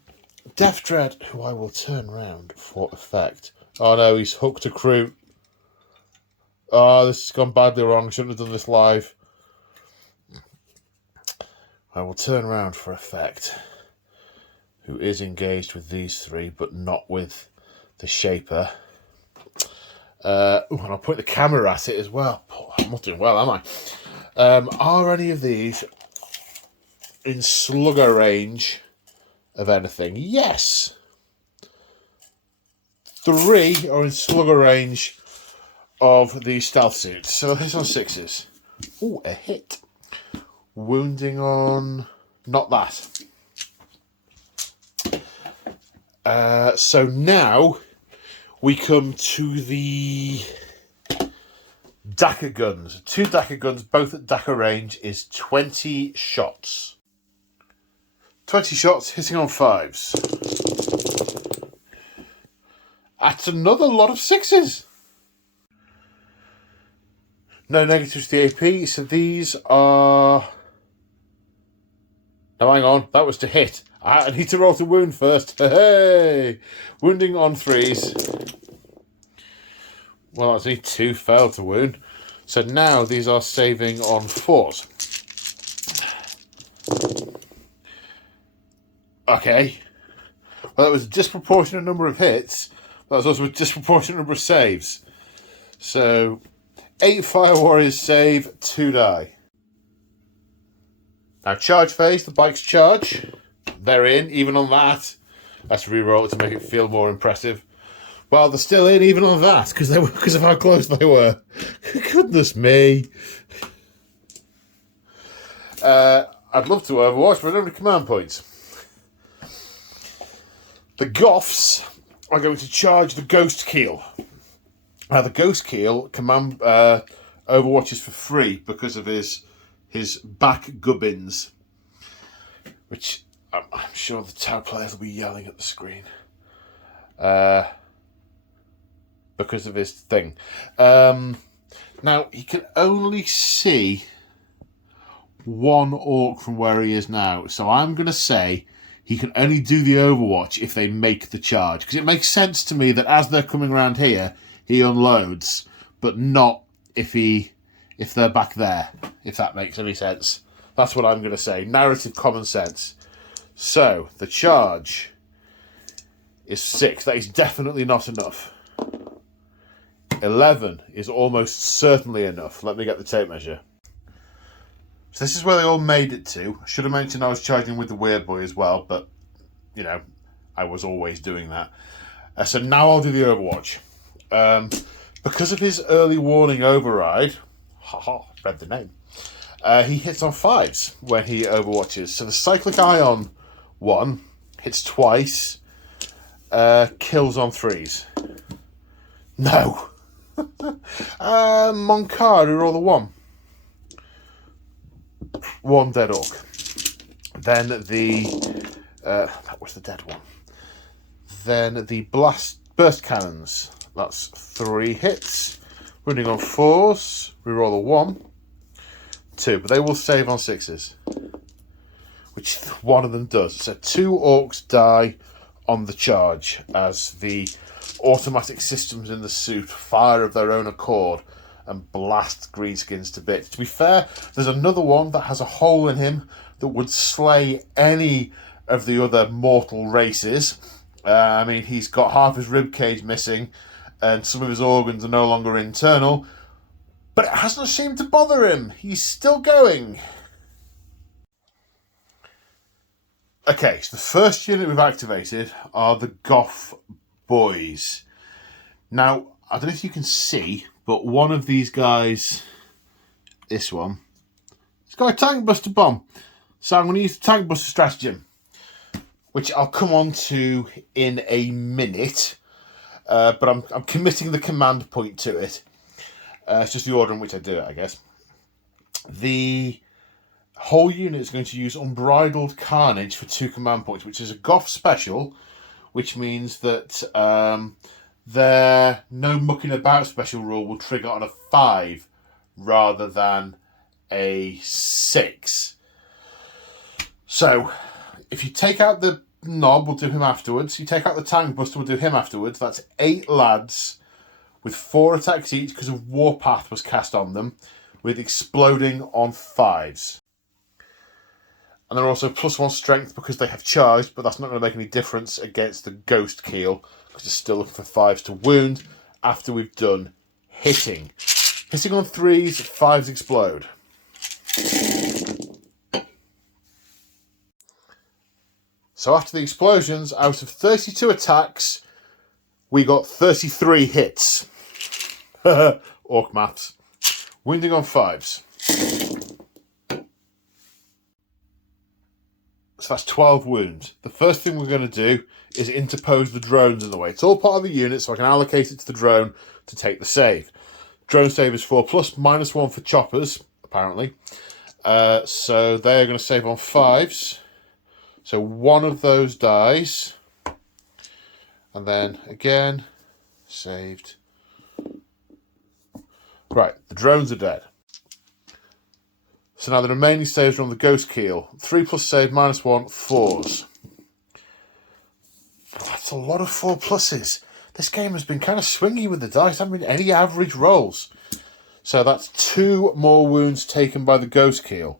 Death Dread, who I will turn round for effect. Oh no, he's hooked a Kroot. Oh, this has gone badly wrong. Shouldn't have done this live. I will turn round for effect. Who is engaged with these 3, but not with the Shaper. And I'll point the camera at it as well. Oh, I'm not doing well, am I? Are any of these in slugger range of anything? Yes. 3 are in slugger range of the stealth suits. So hit on 6s. Ooh, a hit. Wounding on... not that. So now we come to the Dagger guns. 2 Dagger guns, both at Dagger range, is 20 shots. 20 shots hitting on 5s. That's another lot of 6s. No negatives to the AP, so these are... No, hang on, that was to hit. I need to roll to wound first. Hey! Wounding on 3s. Well, actually 2 failed to wound. So now these are saving on 4s. Okay. Well, that was a disproportionate number of hits. That was also a disproportionate number of saves. So, 8 Fire Warriors save, 2 die. Now, charge phase, the bikes charge. They're in, even on that. Let's re-roll it to make it feel more impressive. Well, they're still in, even on that, because of how close they were. Goodness me. I'd love to Overwatch, but I don't have command points. The Goths are going to charge the Ghost Keel. Now, the Ghost Keel command Overwatches for free because of his back gubbins, which I'm sure the tower players will be yelling at the screen. Because of his thing. Now, he can only see one orc from where he is now. So I'm going to say he can only do the Overwatch if they make the charge. Because it makes sense to me that as they're coming around here, he unloads, but not if they're back there, if that makes any sense. That's what I'm going to say. Narrative common sense. So, the charge is 6. That is definitely not enough. 11 is almost certainly enough. Let me get the tape measure. So this is where they all made it to. I should have mentioned I was charging with the Weird Boy as well, but, you know, I was always doing that. So now I'll do the Overwatch. Because of his early warning override, read the name, he hits on 5s when he Overwatches. So the Cyclic Ion one hits twice, kills on 3s. No. Moncada, roll the 1. 1 dead orc. Then that was the dead one. Then the burst cannons. That's 3 hits. Running on 4s. Reroll a 1. 2, but they will save on 6s. Which one of them does. So 2 orcs die on the charge as the automatic systems in the suit fire of their own accord and blast greenskins to bits. To be fair, there's another one that has a hole in him that would slay any of the other mortal races. I mean, he's got half his ribcage missing and some of his organs are no longer internal, but it hasn't seemed to bother him. He's still going. Okay, so the first unit we've activated are the Goth Boys. Now, I don't know if you can see, but one of these guys, this one, he's got a tank buster bomb. So I'm going to use the tank buster stratagem, which I'll come on to in a minute. But I'm committing the command point to it. It's just the order in which I do it, I guess. The whole unit is going to use Unbridled Carnage for 2 command points, which is a Goth special, which means that their no mucking about special rule will trigger on a 5 rather than a 6. So, if you take out the knob, we'll do him afterwards. You take out the tank buster, we'll do him afterwards. That's 8 lads with 4 attacks each because of Warpath was cast on them, with exploding on 5s. And they're also +1 strength because they have charged, but that's not going to make any difference against the Ghost Keel because it's still looking for 5s to wound after we've done hitting. Hitting on 3s, 5s explode. So after the explosions, out of 32 attacks, we got 33 hits. Orc maths. Wounding on 5s. So that's 12 wounds. The first thing we're going to do is interpose the drones in the way. It's all part of the unit, so I can allocate it to the drone to take the save. Drone save is 4+, -1 for choppers, apparently. So they're going to save on 5s. So one of those dies. And then, again, saved. Right, the drones are dead. So now the remaining saves are on the Ghost Keel. 3+ save, -1, 4s. That's a lot of 4+s. This game has been kind of swingy with the dice. I haven't been any average rolls. So that's 2 more wounds taken by the Ghost Keel.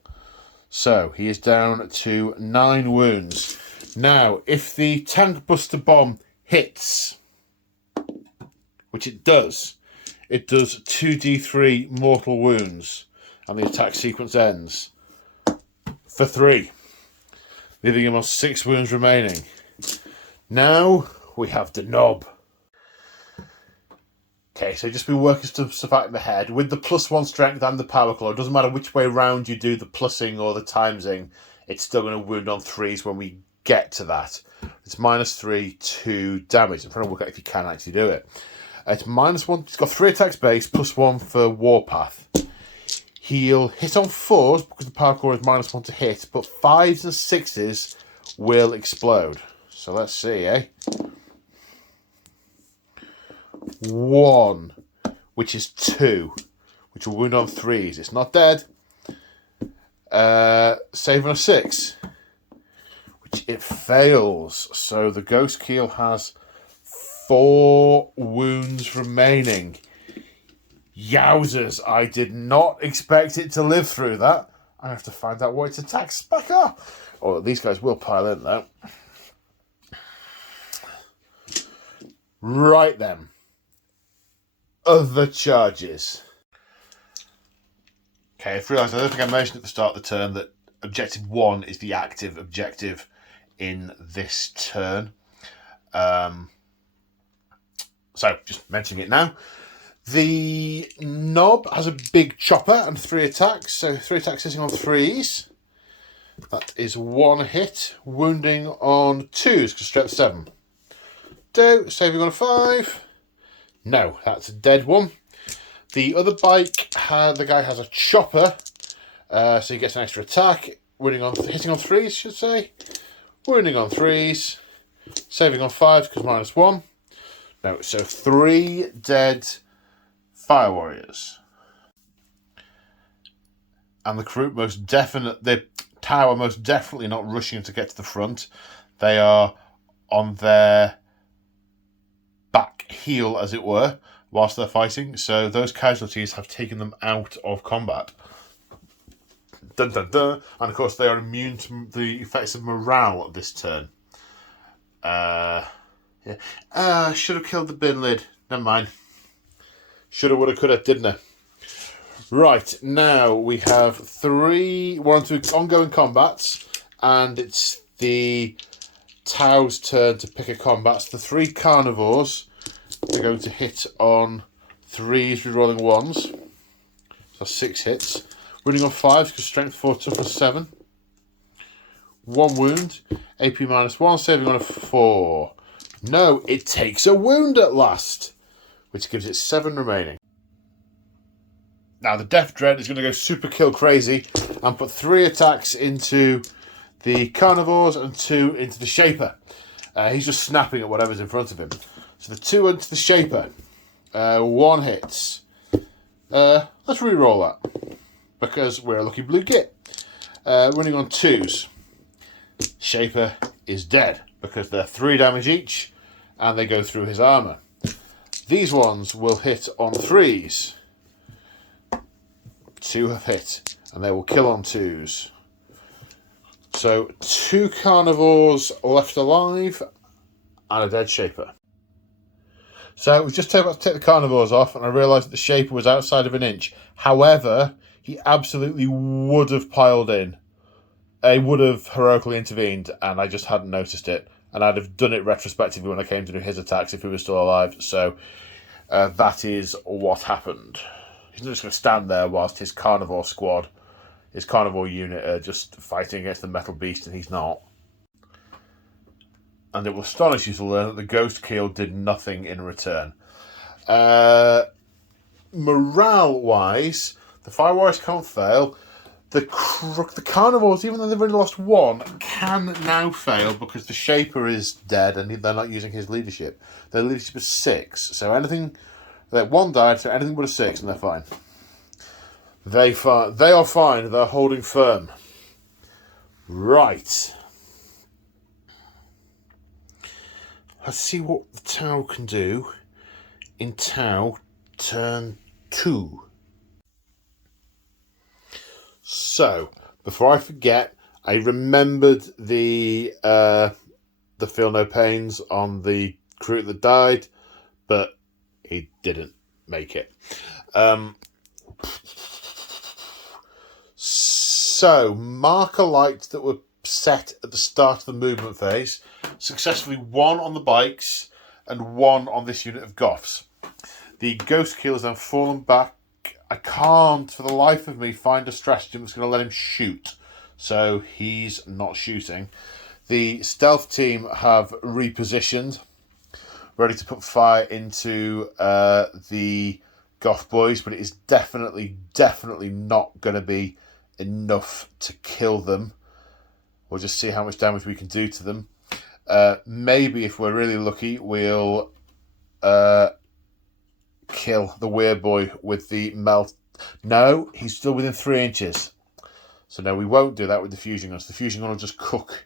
So he is down to 9 wounds. Now, if the tank buster bomb hits, which it does 2d3 mortal wounds, and the attack sequence ends. for 3, leaving him on 6 wounds remaining. Now we have the knob. Okay, so just been working stuff out in the head. With the +1 strength and the power claw, it doesn't matter which way round you do the plussing or the timesing, it's still going to wound on 3s when we get to that. It's -3 to damage. I'm trying to work out if you can actually do it. It's -1. It's got 3 attacks base, +1 for Warpath. He'll hit on 4s because the power claw is -1 to hit, but 5s and 6s will explode. So let's see, 1, which is 2, which will wound on 3s. It's not dead. Save on a 6, which it fails. So the Ghost Keel has 4 wounds remaining. Yowzers, I did not expect it to live through that. I have to find out what its attacks back are. Oh, these guys will pile in though. Right then. Other charges. Okay, I've realised, I don't think I mentioned at the start of the turn that objective 1 is the active objective in this turn. So, just mentioning it now. The knob has a big chopper and 3 attacks, so 3 attacks hitting on 3s. That is 1 hit, wounding on 2s, because strength 7. Saving on a 5. No, that's a dead one. The other bike, the guy has a chopper, so he gets an extra attack, hitting on 3s, should say. Wounding on 3s, saving on 5 because -1. No, so 3 dead fire warriors. And the crew the tower most definitely not rushing to get to the front. They are on their back heel, as it were, whilst they're fighting. So those casualties have taken them out of combat. Dun dun dun. And of course they are immune to the effects of morale this turn. Should have killed the bin lid. Never mind. Shoulda, woulda, coulda, didn't I? Right, now we have 3 ongoing combats, and it's the Tau's turn to pick a combat. The 3 carnivores are going to hit on 3s, rerolling 1s. So 6 hits. Wounding on 5s because strength 4, toughness 7. 1 wound. AP -1, saving on a 4. No, it takes a wound at last, which gives it 7 remaining. Now the Death Dread is going to go super kill crazy and put 3 attacks into the carnivores and 2 into the Shaper. He's just snapping at whatever's in front of him. So the 2 into the Shaper. 1 hits. Let's re-roll that, because we're a lucky blue git. Running on 2s. Shaper is dead, because they're 3 damage each, and they go through his armour. These ones will hit on 3s. 2 have hit, and they will kill on 2s. So 2 carnivores left alive, and a dead Shaper. So it was just about to take the carnivores off, and I realised that the Shaper was outside of an inch. However, he absolutely would have piled in. He would have heroically intervened, and I just hadn't noticed it. And I'd have done it retrospectively when I came to do his attacks if he was still alive. So that is what happened. He's not just going to stand there whilst his carnivore squad, his carnivore unit, are just fighting against the metal beast, and he's not. And it will astonish you to learn that the Ghost Keel did nothing in return. Morale-wise, the Fire Warriors can't fail. The carnivores, even though they've only lost 1, can now fail because the Shaper is dead and they're not using his leadership. Their leadership is 6, so anything... 1 died, so anything but a 6, and they're fine. They are fine. They're holding firm. Right. Let's see what the Tau can do in Tau turn 2. So, before I forget, I remembered the feel no pains on the crew that died, but he didn't make it. So So, marker lights that were set at the start of the movement phase, successfully one on the bikes and one on this unit of Goths. The Ghost Killer's then fallen back. I can't, for the life of me, find a stratagem that's going to let him shoot. So, he's not shooting. The stealth team have repositioned, ready to put fire into the Goth Boys, but it is definitely not going to be enough to kill them. We'll just see how much damage we can do to them. Maybe, if we're really lucky, we'll kill the weird boy with the melt. No, he's still within 3 inches. So no, we won't do that with the fusion guns. The fusion gun will just cook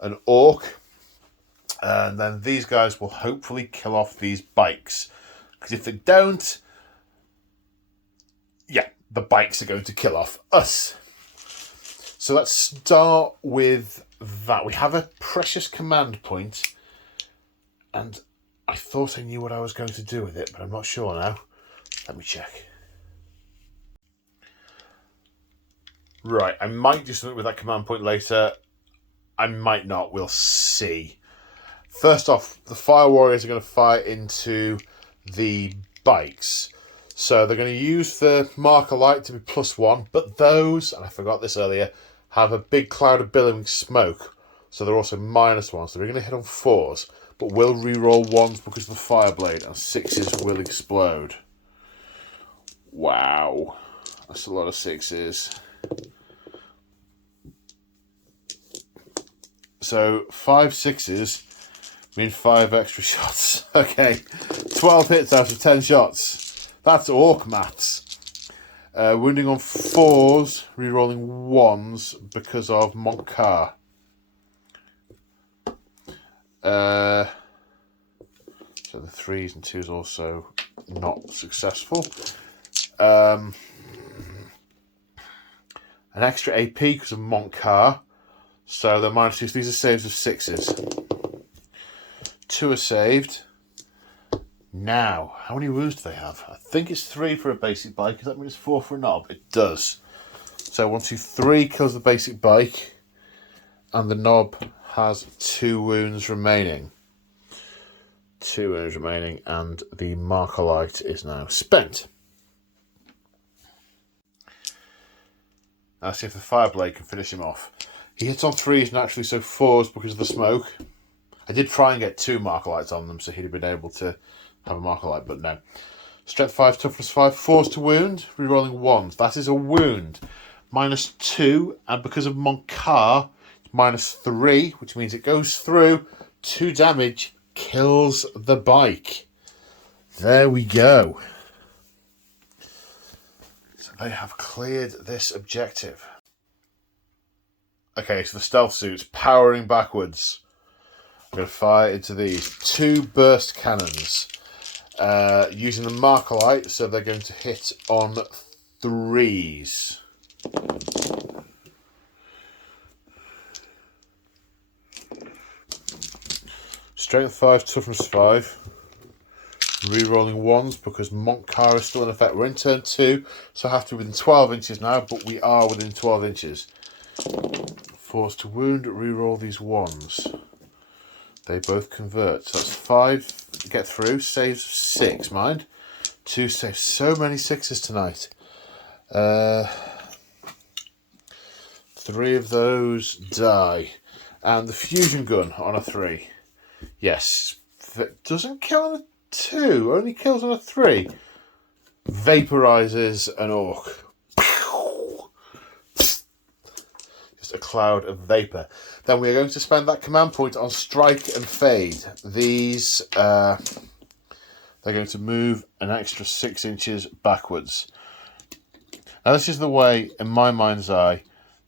an orc. And then these guys will hopefully kill off these bikes. Because if they don't, yeah, the bikes are going to kill off us. So let's start with that. We have a precious command point, and I thought I knew what I was going to do with it, but I'm not sure now. Let me check. Right, I might do something with that command point later. I might not. We'll see. First off, the Fire Warriors are going to fire into the bikes. So they're going to use the marker light to be +1, but those, and I forgot this earlier, have a big cloud of billowing smoke. So they're also -1. So we're going to hit on 4s, but we'll re-roll 1s because of the fire blade, and 6s will explode. Wow. That's a lot of 6s. So 5 6s mean 5 extra shots. Okay, 12 hits out of 10 shots. That's orc maths. Wounding on 4s, rerolling 1s because of Montcar. So the 3s and 2s also not successful. An extra AP because of Montcar. So they're -2. These are saves of 6s. 2 are saved. Now, how many wounds do they have? I think it's 3 for a basic bike. Does that mean it's 4 for a knob? It does. So 1, 2, 3 kills the basic bike. And the knob has 2 wounds remaining. 2 wounds remaining. And the marker light is now spent. Now see if the fire blade can finish him off. He hits on 3s naturally, so 4s because of the smoke. I did try and get 2 marker lights on them, so he'd have been able to have a marker light, but no. Strength 5, toughness 5, 4s to wound, rerolling 1s. That is a wound. -2, and because of Montcar, -3, which means it goes through. 2 damage, kills the bike. There we go. So they have cleared this objective. Okay, so the stealth suits powering backwards. I'm going to fire into these 2 burst cannons using the marker light, so they're going to hit on 3s. Strength 5, toughness 5. Rerolling 1s because Montcar is still in effect. We're in turn 2, so I have to be within 12 inches now, but we are within 12 inches. 4s to wound, reroll these 1s. They both convert. So that's 5 get through. Saves 6, mind. 2 saves. So many 6s tonight. 3 of those die. And the fusion gun on a 3. Yes. That doesn't kill on a 2. Only kills on a 3. Vaporizes an orc. Just a cloud of vapor. Then we are going to spend that command point on strike and fade. These, they're going to move an extra 6 inches backwards. Now this is the way, in my mind's eye,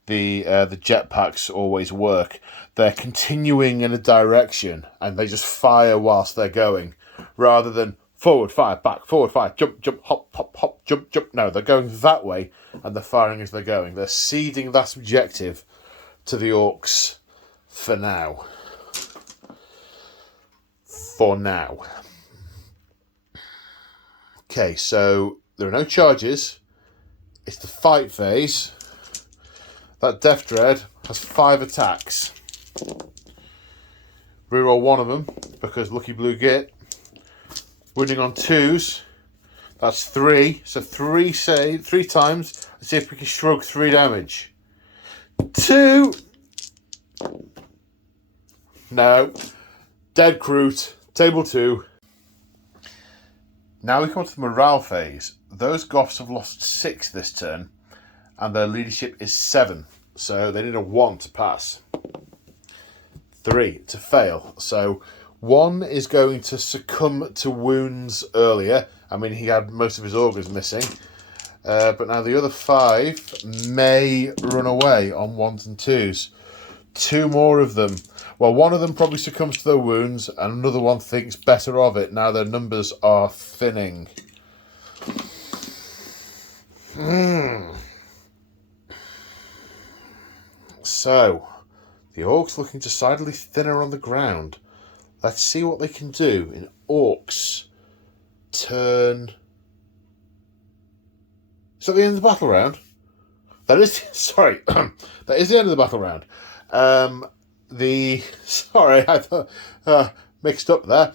the jetpacks always work. They're continuing in a direction, and they just fire whilst they're going, rather than forward, fire, back, forward, fire, jump, jump, hop, hop, hop, jump, jump. No, they're going that way, and they're firing as they're going. They're ceding that objective to the orcs for now. For now. Okay, so there are no charges. It's the fight phase. That Death Dread has 5 attacks. Reroll one of them because Lucky Blue Git. Wounding on 2s. That's 3. So 3 times. Let's see if we can shrug 3 damage. 2. No. Dead Crute. Table 2. Now we come to the morale phase. Those Goths have lost 6 this turn, and their leadership is 7. So they need a 1 to pass. 3 to fail. So 1 is going to succumb to wounds earlier. I mean, he had most of his organs missing. But now the other 5 may run away on 1s and 2s. 2 more of them. Well, one of them probably succumbs to their wounds, and another one thinks better of it. Now their numbers are thinning. So, the Orcs looking decidedly thinner on the ground. Let's see what they can do in Orcs Turn... Is that the end of the battle round? That is... Sorry. That is the end of the battle round. Sorry, I thought... mixed up there.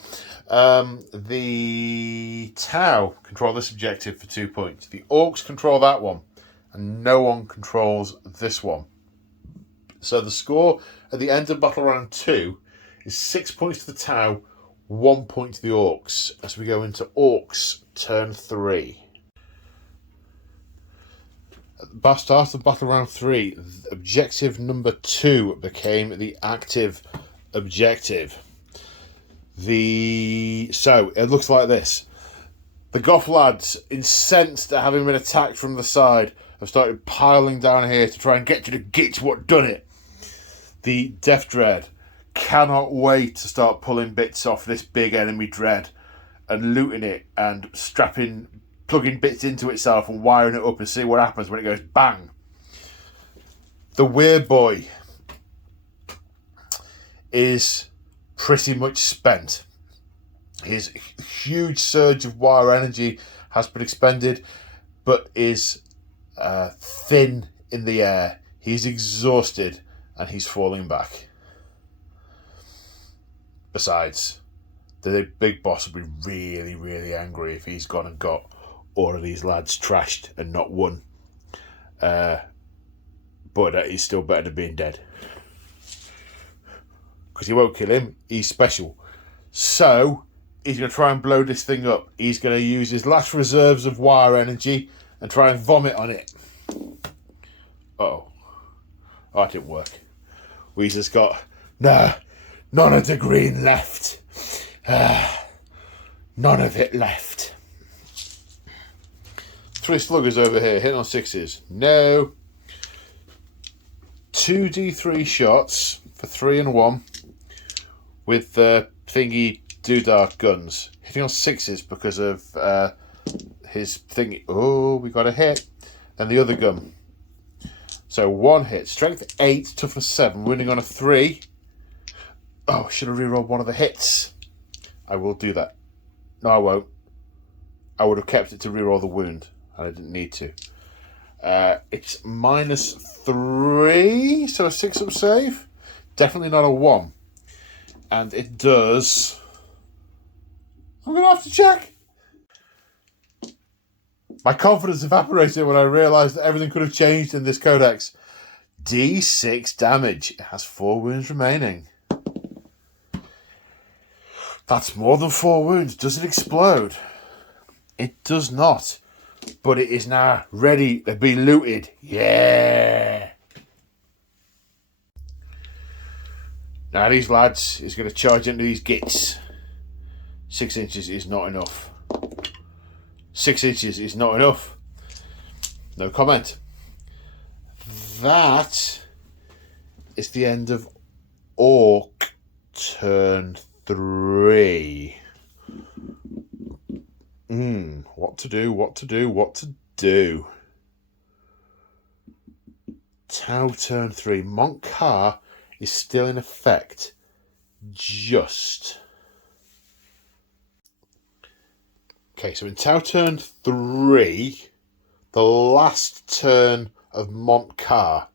The Tau control this objective for 2 points. The Orcs control that one. And no one controls this one. So the score at the end of battle round 2 is 6 points to the Tau, 1 point to the Orcs. As we go into Orcs Turn 3. At the start of battle round 3, objective number 2 became the active objective. So it looks like this. The Goth lads, incensed at having been attacked from the side, have started piling down here to try and get to the gits what done it. The Death Dread cannot wait to start pulling bits off this big enemy dread and looting it and plugging bits into itself and wiring it up and see what happens when it goes bang. The Weird Boy is pretty much spent. His huge surge of wire energy has been expended, but is thin in the air. He's exhausted and he's falling back. Besides, the big boss will be really, really angry if he's gone and got all of these lads trashed and not won. But he's still better than being dead. Because he won't kill him, he's special. So, he's going to try and blow this thing up. He's going to use his last reserves of wire energy and try and vomit on it. Uh-oh. Oh, it didn't work. Weezer's got... Nah, none of the green left. None of it left. 3 sluggers over here, hitting on 6s. No. 2d3 shots for 3 and 1 with the thingy doodah guns. Hitting on 6s because of his thingy. Oh, we got a hit. Then the other gun. So 1 hit. Strength 8, toughness 7. Winning on a 3. Oh, should have rerolled one of the hits. I will do that. No, I won't. I would have kept it to reroll the wound. And I didn't need to. It's -3. So a 6-up save. Definitely not a 1. And it does... I'm going to have to check. My confidence evaporated when I realised that everything could have changed in this codex. D6 damage. It has 4 wounds remaining. That's more than 4 wounds. Does it explode? It does not. But it is now ready to be looted. Yeah. Now these lads is going to charge into these gits. 6 inches is not enough. 6 inches is not enough. No comment. That is the end of Orc Turn 3. What to do. Tau Turn 3. Montcar is still in effect. Just. Okay, so in Tau Turn 3, the last turn of Montcar,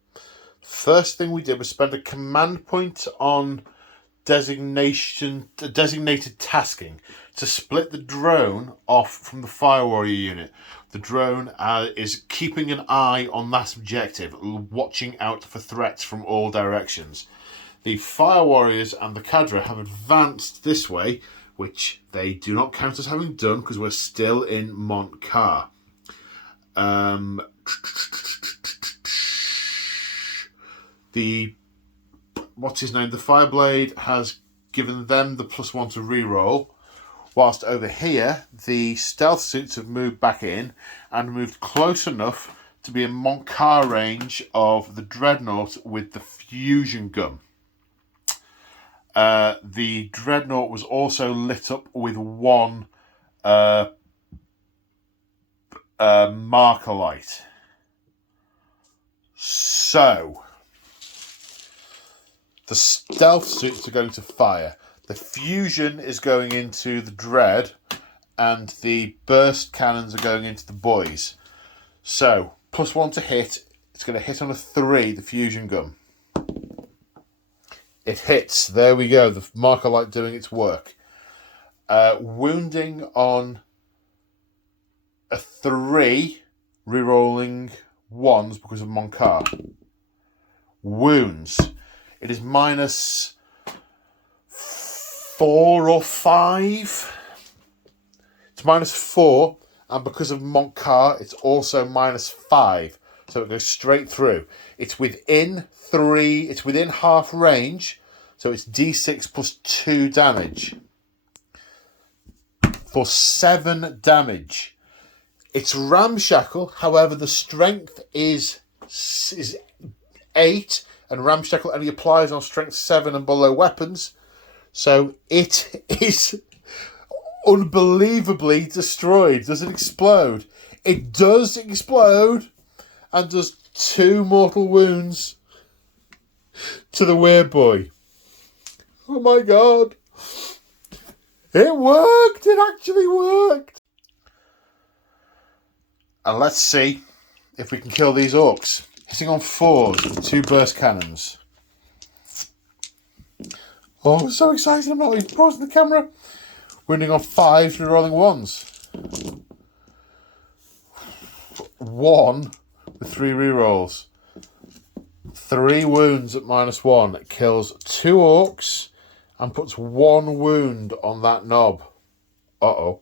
First thing we did was spend a command point on designated tasking to split the drone off from the fire warrior unit. The drone is keeping an eye on that objective, watching out for threats from all directions. The fire warriors and the cadre have advanced this way, which they do not count as having done because we're still in Montcar. The Fireblade has given them the +1 to reroll, whilst over here the stealth suits have moved back in and moved close enough to be in Montcar range of the Dreadnought with the fusion gun. The Dreadnought was also lit up with one marker light. So the stealth suits are going to fire. The fusion is going into the Dread, and the burst cannons are going into the boys. So +1 to hit. It's going to hit on a 3, the fusion gun. It hits. There we go. The marker light doing its work. Wounding on a 3, rerolling 1s because of Montcar. Wounds. It is -4 or 5. It's -4, and because of Montcar, it's also -5. So it goes straight through. It's within 3. It's within half range, so it's D6 +2 damage for 7 damage. It's ramshackle. However, the strength is 8. And ramshackle only applies on strength 7 and below weapons. So it is unbelievably destroyed. Does it explode? It does explode and does 2 mortal wounds to the weird boy. Oh my god. It worked. It actually worked. And let's see if we can kill these orcs. Hitting on 4s with 2 burst cannons. Oh, I'm so excited. I'm not even pausing the camera. Wounding on 5s, rerolling 1s. 1 with 3 rerolls. 3 wounds at -1. It kills 2 orcs and puts 1 wound on that knob. Uh-oh.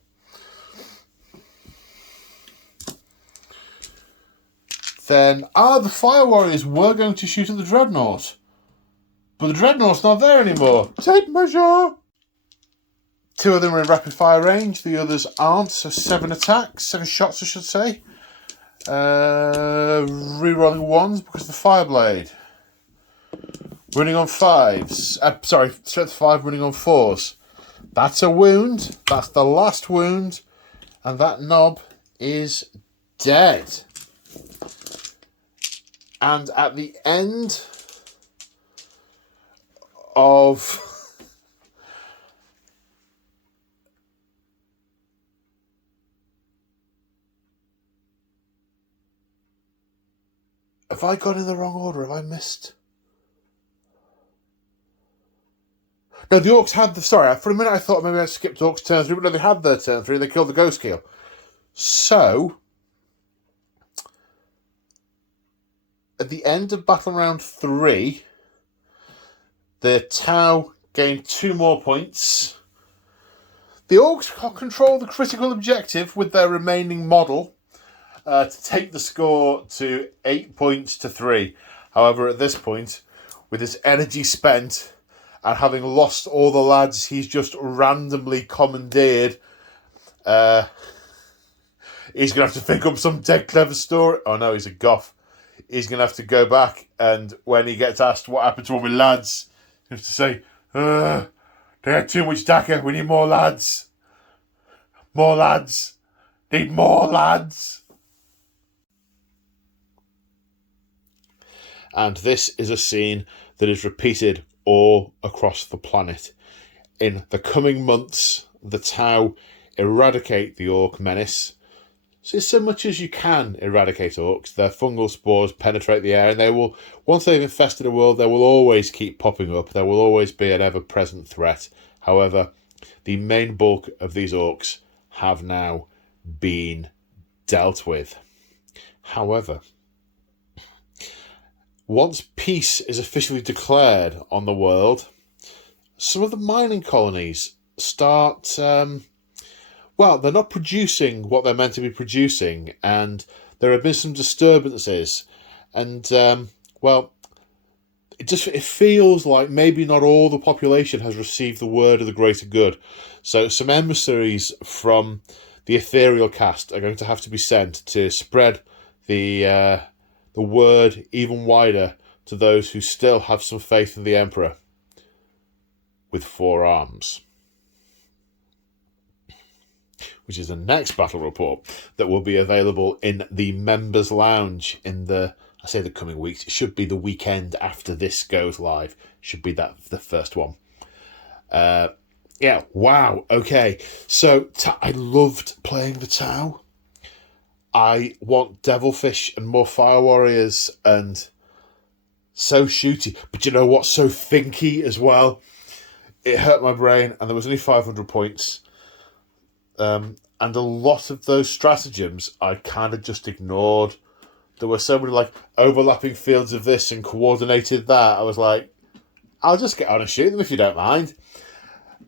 Then, the fire warriors were going to shoot at the Dreadnought. But the Dreadnought's not there anymore. Tape measure! 2 of them are in rapid fire range, the others aren't, so 7 attacks, 7 shots I should say. Rerolling 1s because of the Fireblade. Running on 5s. Strength 5, running on 4s. That's a wound. That's the last wound. And that knob is dead. And at the end of have I gone in the wrong order? Have I missed? No, the Orcs had the... Sorry, for a minute I thought maybe I skipped Orcs turn 3, but no, they had their turn 3. They killed the Ghost Keel. So, at the end of Battle Round 3, the Tau gained 2 more points. The Orcs control the critical objective with their remaining model to take the score to 8 points to 3. However, at this point, with his energy spent and having lost all the lads he's just randomly commandeered, he's going to have to think up some dead clever story. Oh no, he's a Goth. He's going to have to go back, and when he gets asked what happened to all my lads, he has to say, they had too much DACA, we need more lads. More lads. Need more lads. And this is a scene that is repeated all across the planet. In the coming months, the Tau eradicate the Orc menace, so much as you can eradicate orcs, their fungal spores penetrate the air, and they will, once they've infested a world, they will always keep popping up. There will always be an ever-present threat. However, the main bulk of these orcs have now been dealt with. However, once peace is officially declared on the world, some of the mining colonies start... well, they're not producing what they're meant to be producing, and there have been some disturbances. And, well, it feels like maybe not all the population has received the word of the greater good. So some emissaries from the ethereal caste are going to have to be sent to spread the word even wider to those who still have some faith in the Emperor with 4 arms. Which is the next battle report that will be available in the Members Lounge in the coming weeks. It should be the weekend after this goes live. Should be the first one. Yeah, wow, okay. So, I loved playing the Tau. I want Devilfish and more Fire Warriors, and so shooty. But you know what? So thinky as well. It hurt my brain, and there was only 500 points. And a lot of those stratagems I kind of just ignored. There were so many like overlapping fields of this and coordinated that. I was like, I'll just get on and shoot them if you don't mind.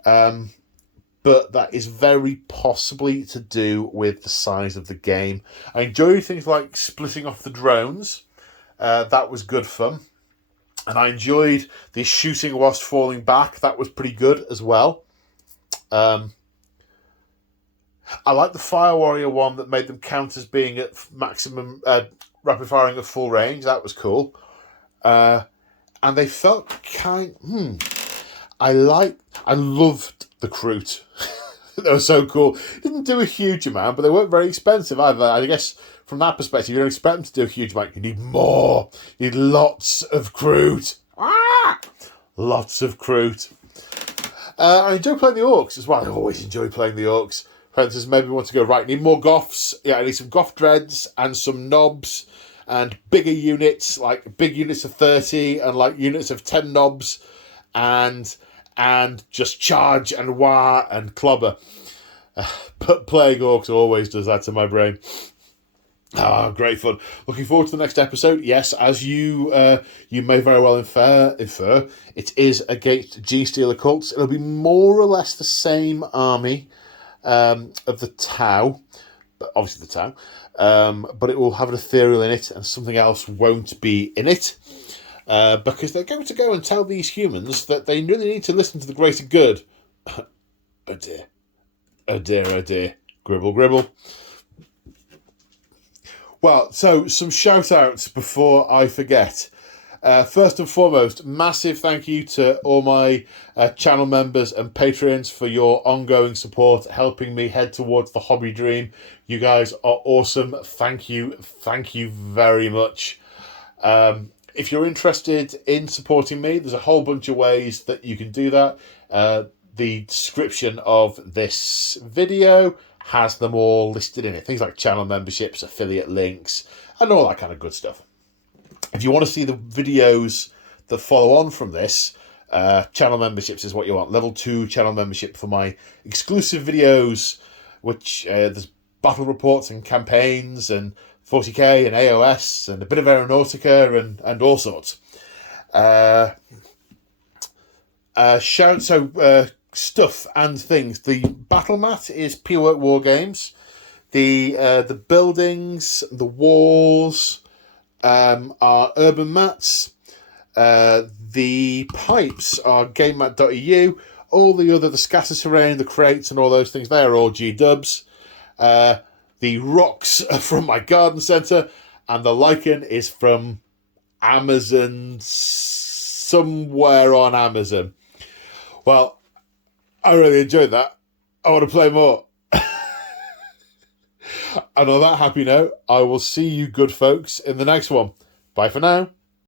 But that is very possibly to do with the size of the game. I enjoyed things like splitting off the drones. That was good fun. And I enjoyed the shooting whilst falling back. That was pretty good as well. I like the Fire Warrior one that made them count as being at maximum rapid firing at full range. That was cool. And they felt I loved the Kroot. They were so cool. Didn't do a huge amount, but they weren't very expensive either. I guess from that perspective, you don't expect them to do a huge amount. You need more. You need lots of Kroot. Lots of Kroot. I enjoy playing the Orcs as well. I always enjoy playing the Orcs. For instance, maybe we want to go, right, need more Goths. Yeah, I need some Goth Dreads and some Knobs and bigger units, like big units of 30 and like units of 10 Knobs and just charge and wah and clobber. But playing Orcs always does that to my brain. Great fun. Looking forward to the next episode. Yes, as you may very well infer, it is against G-Steel Occults. It'll be more or less the same army of the Tau, but obviously the Tau, but it will have an ethereal in it and something else won't be in it, because they're going to go and tell these humans that they really need to listen to the greater good. Oh dear. Oh dear, oh dear. Gribble, gribble. Well, so some shout-outs before I forget. First and foremost, massive thank you to all my channel members and Patreons for your ongoing support, helping me head towards the hobby dream. You guys are awesome. Thank you very much. If you're interested in supporting me, there's a whole bunch of ways that you can do that. The description of this video has them all listed in it. Things like channel memberships, affiliate links, and all that kind of good stuff. If you want to see the videos that follow on from this, channel memberships is what you want. Level 2 channel membership for my exclusive videos, which there's battle reports and campaigns and 40k and AOS and a bit of Aeronautica and all sorts. Stuff and things. The battle mat is Pure Work War Games. The buildings, the walls are Urban Mats. The pipes are GameMat.eu. All the scatter terrain, the crates and all those things, they are all G-dubs. The rocks are from my garden centre, and the lichen is from Amazon, somewhere on Amazon. Well, I really enjoyed that. I want to play more. And on that happy note, I will see you good folks in the next one. Bye for now.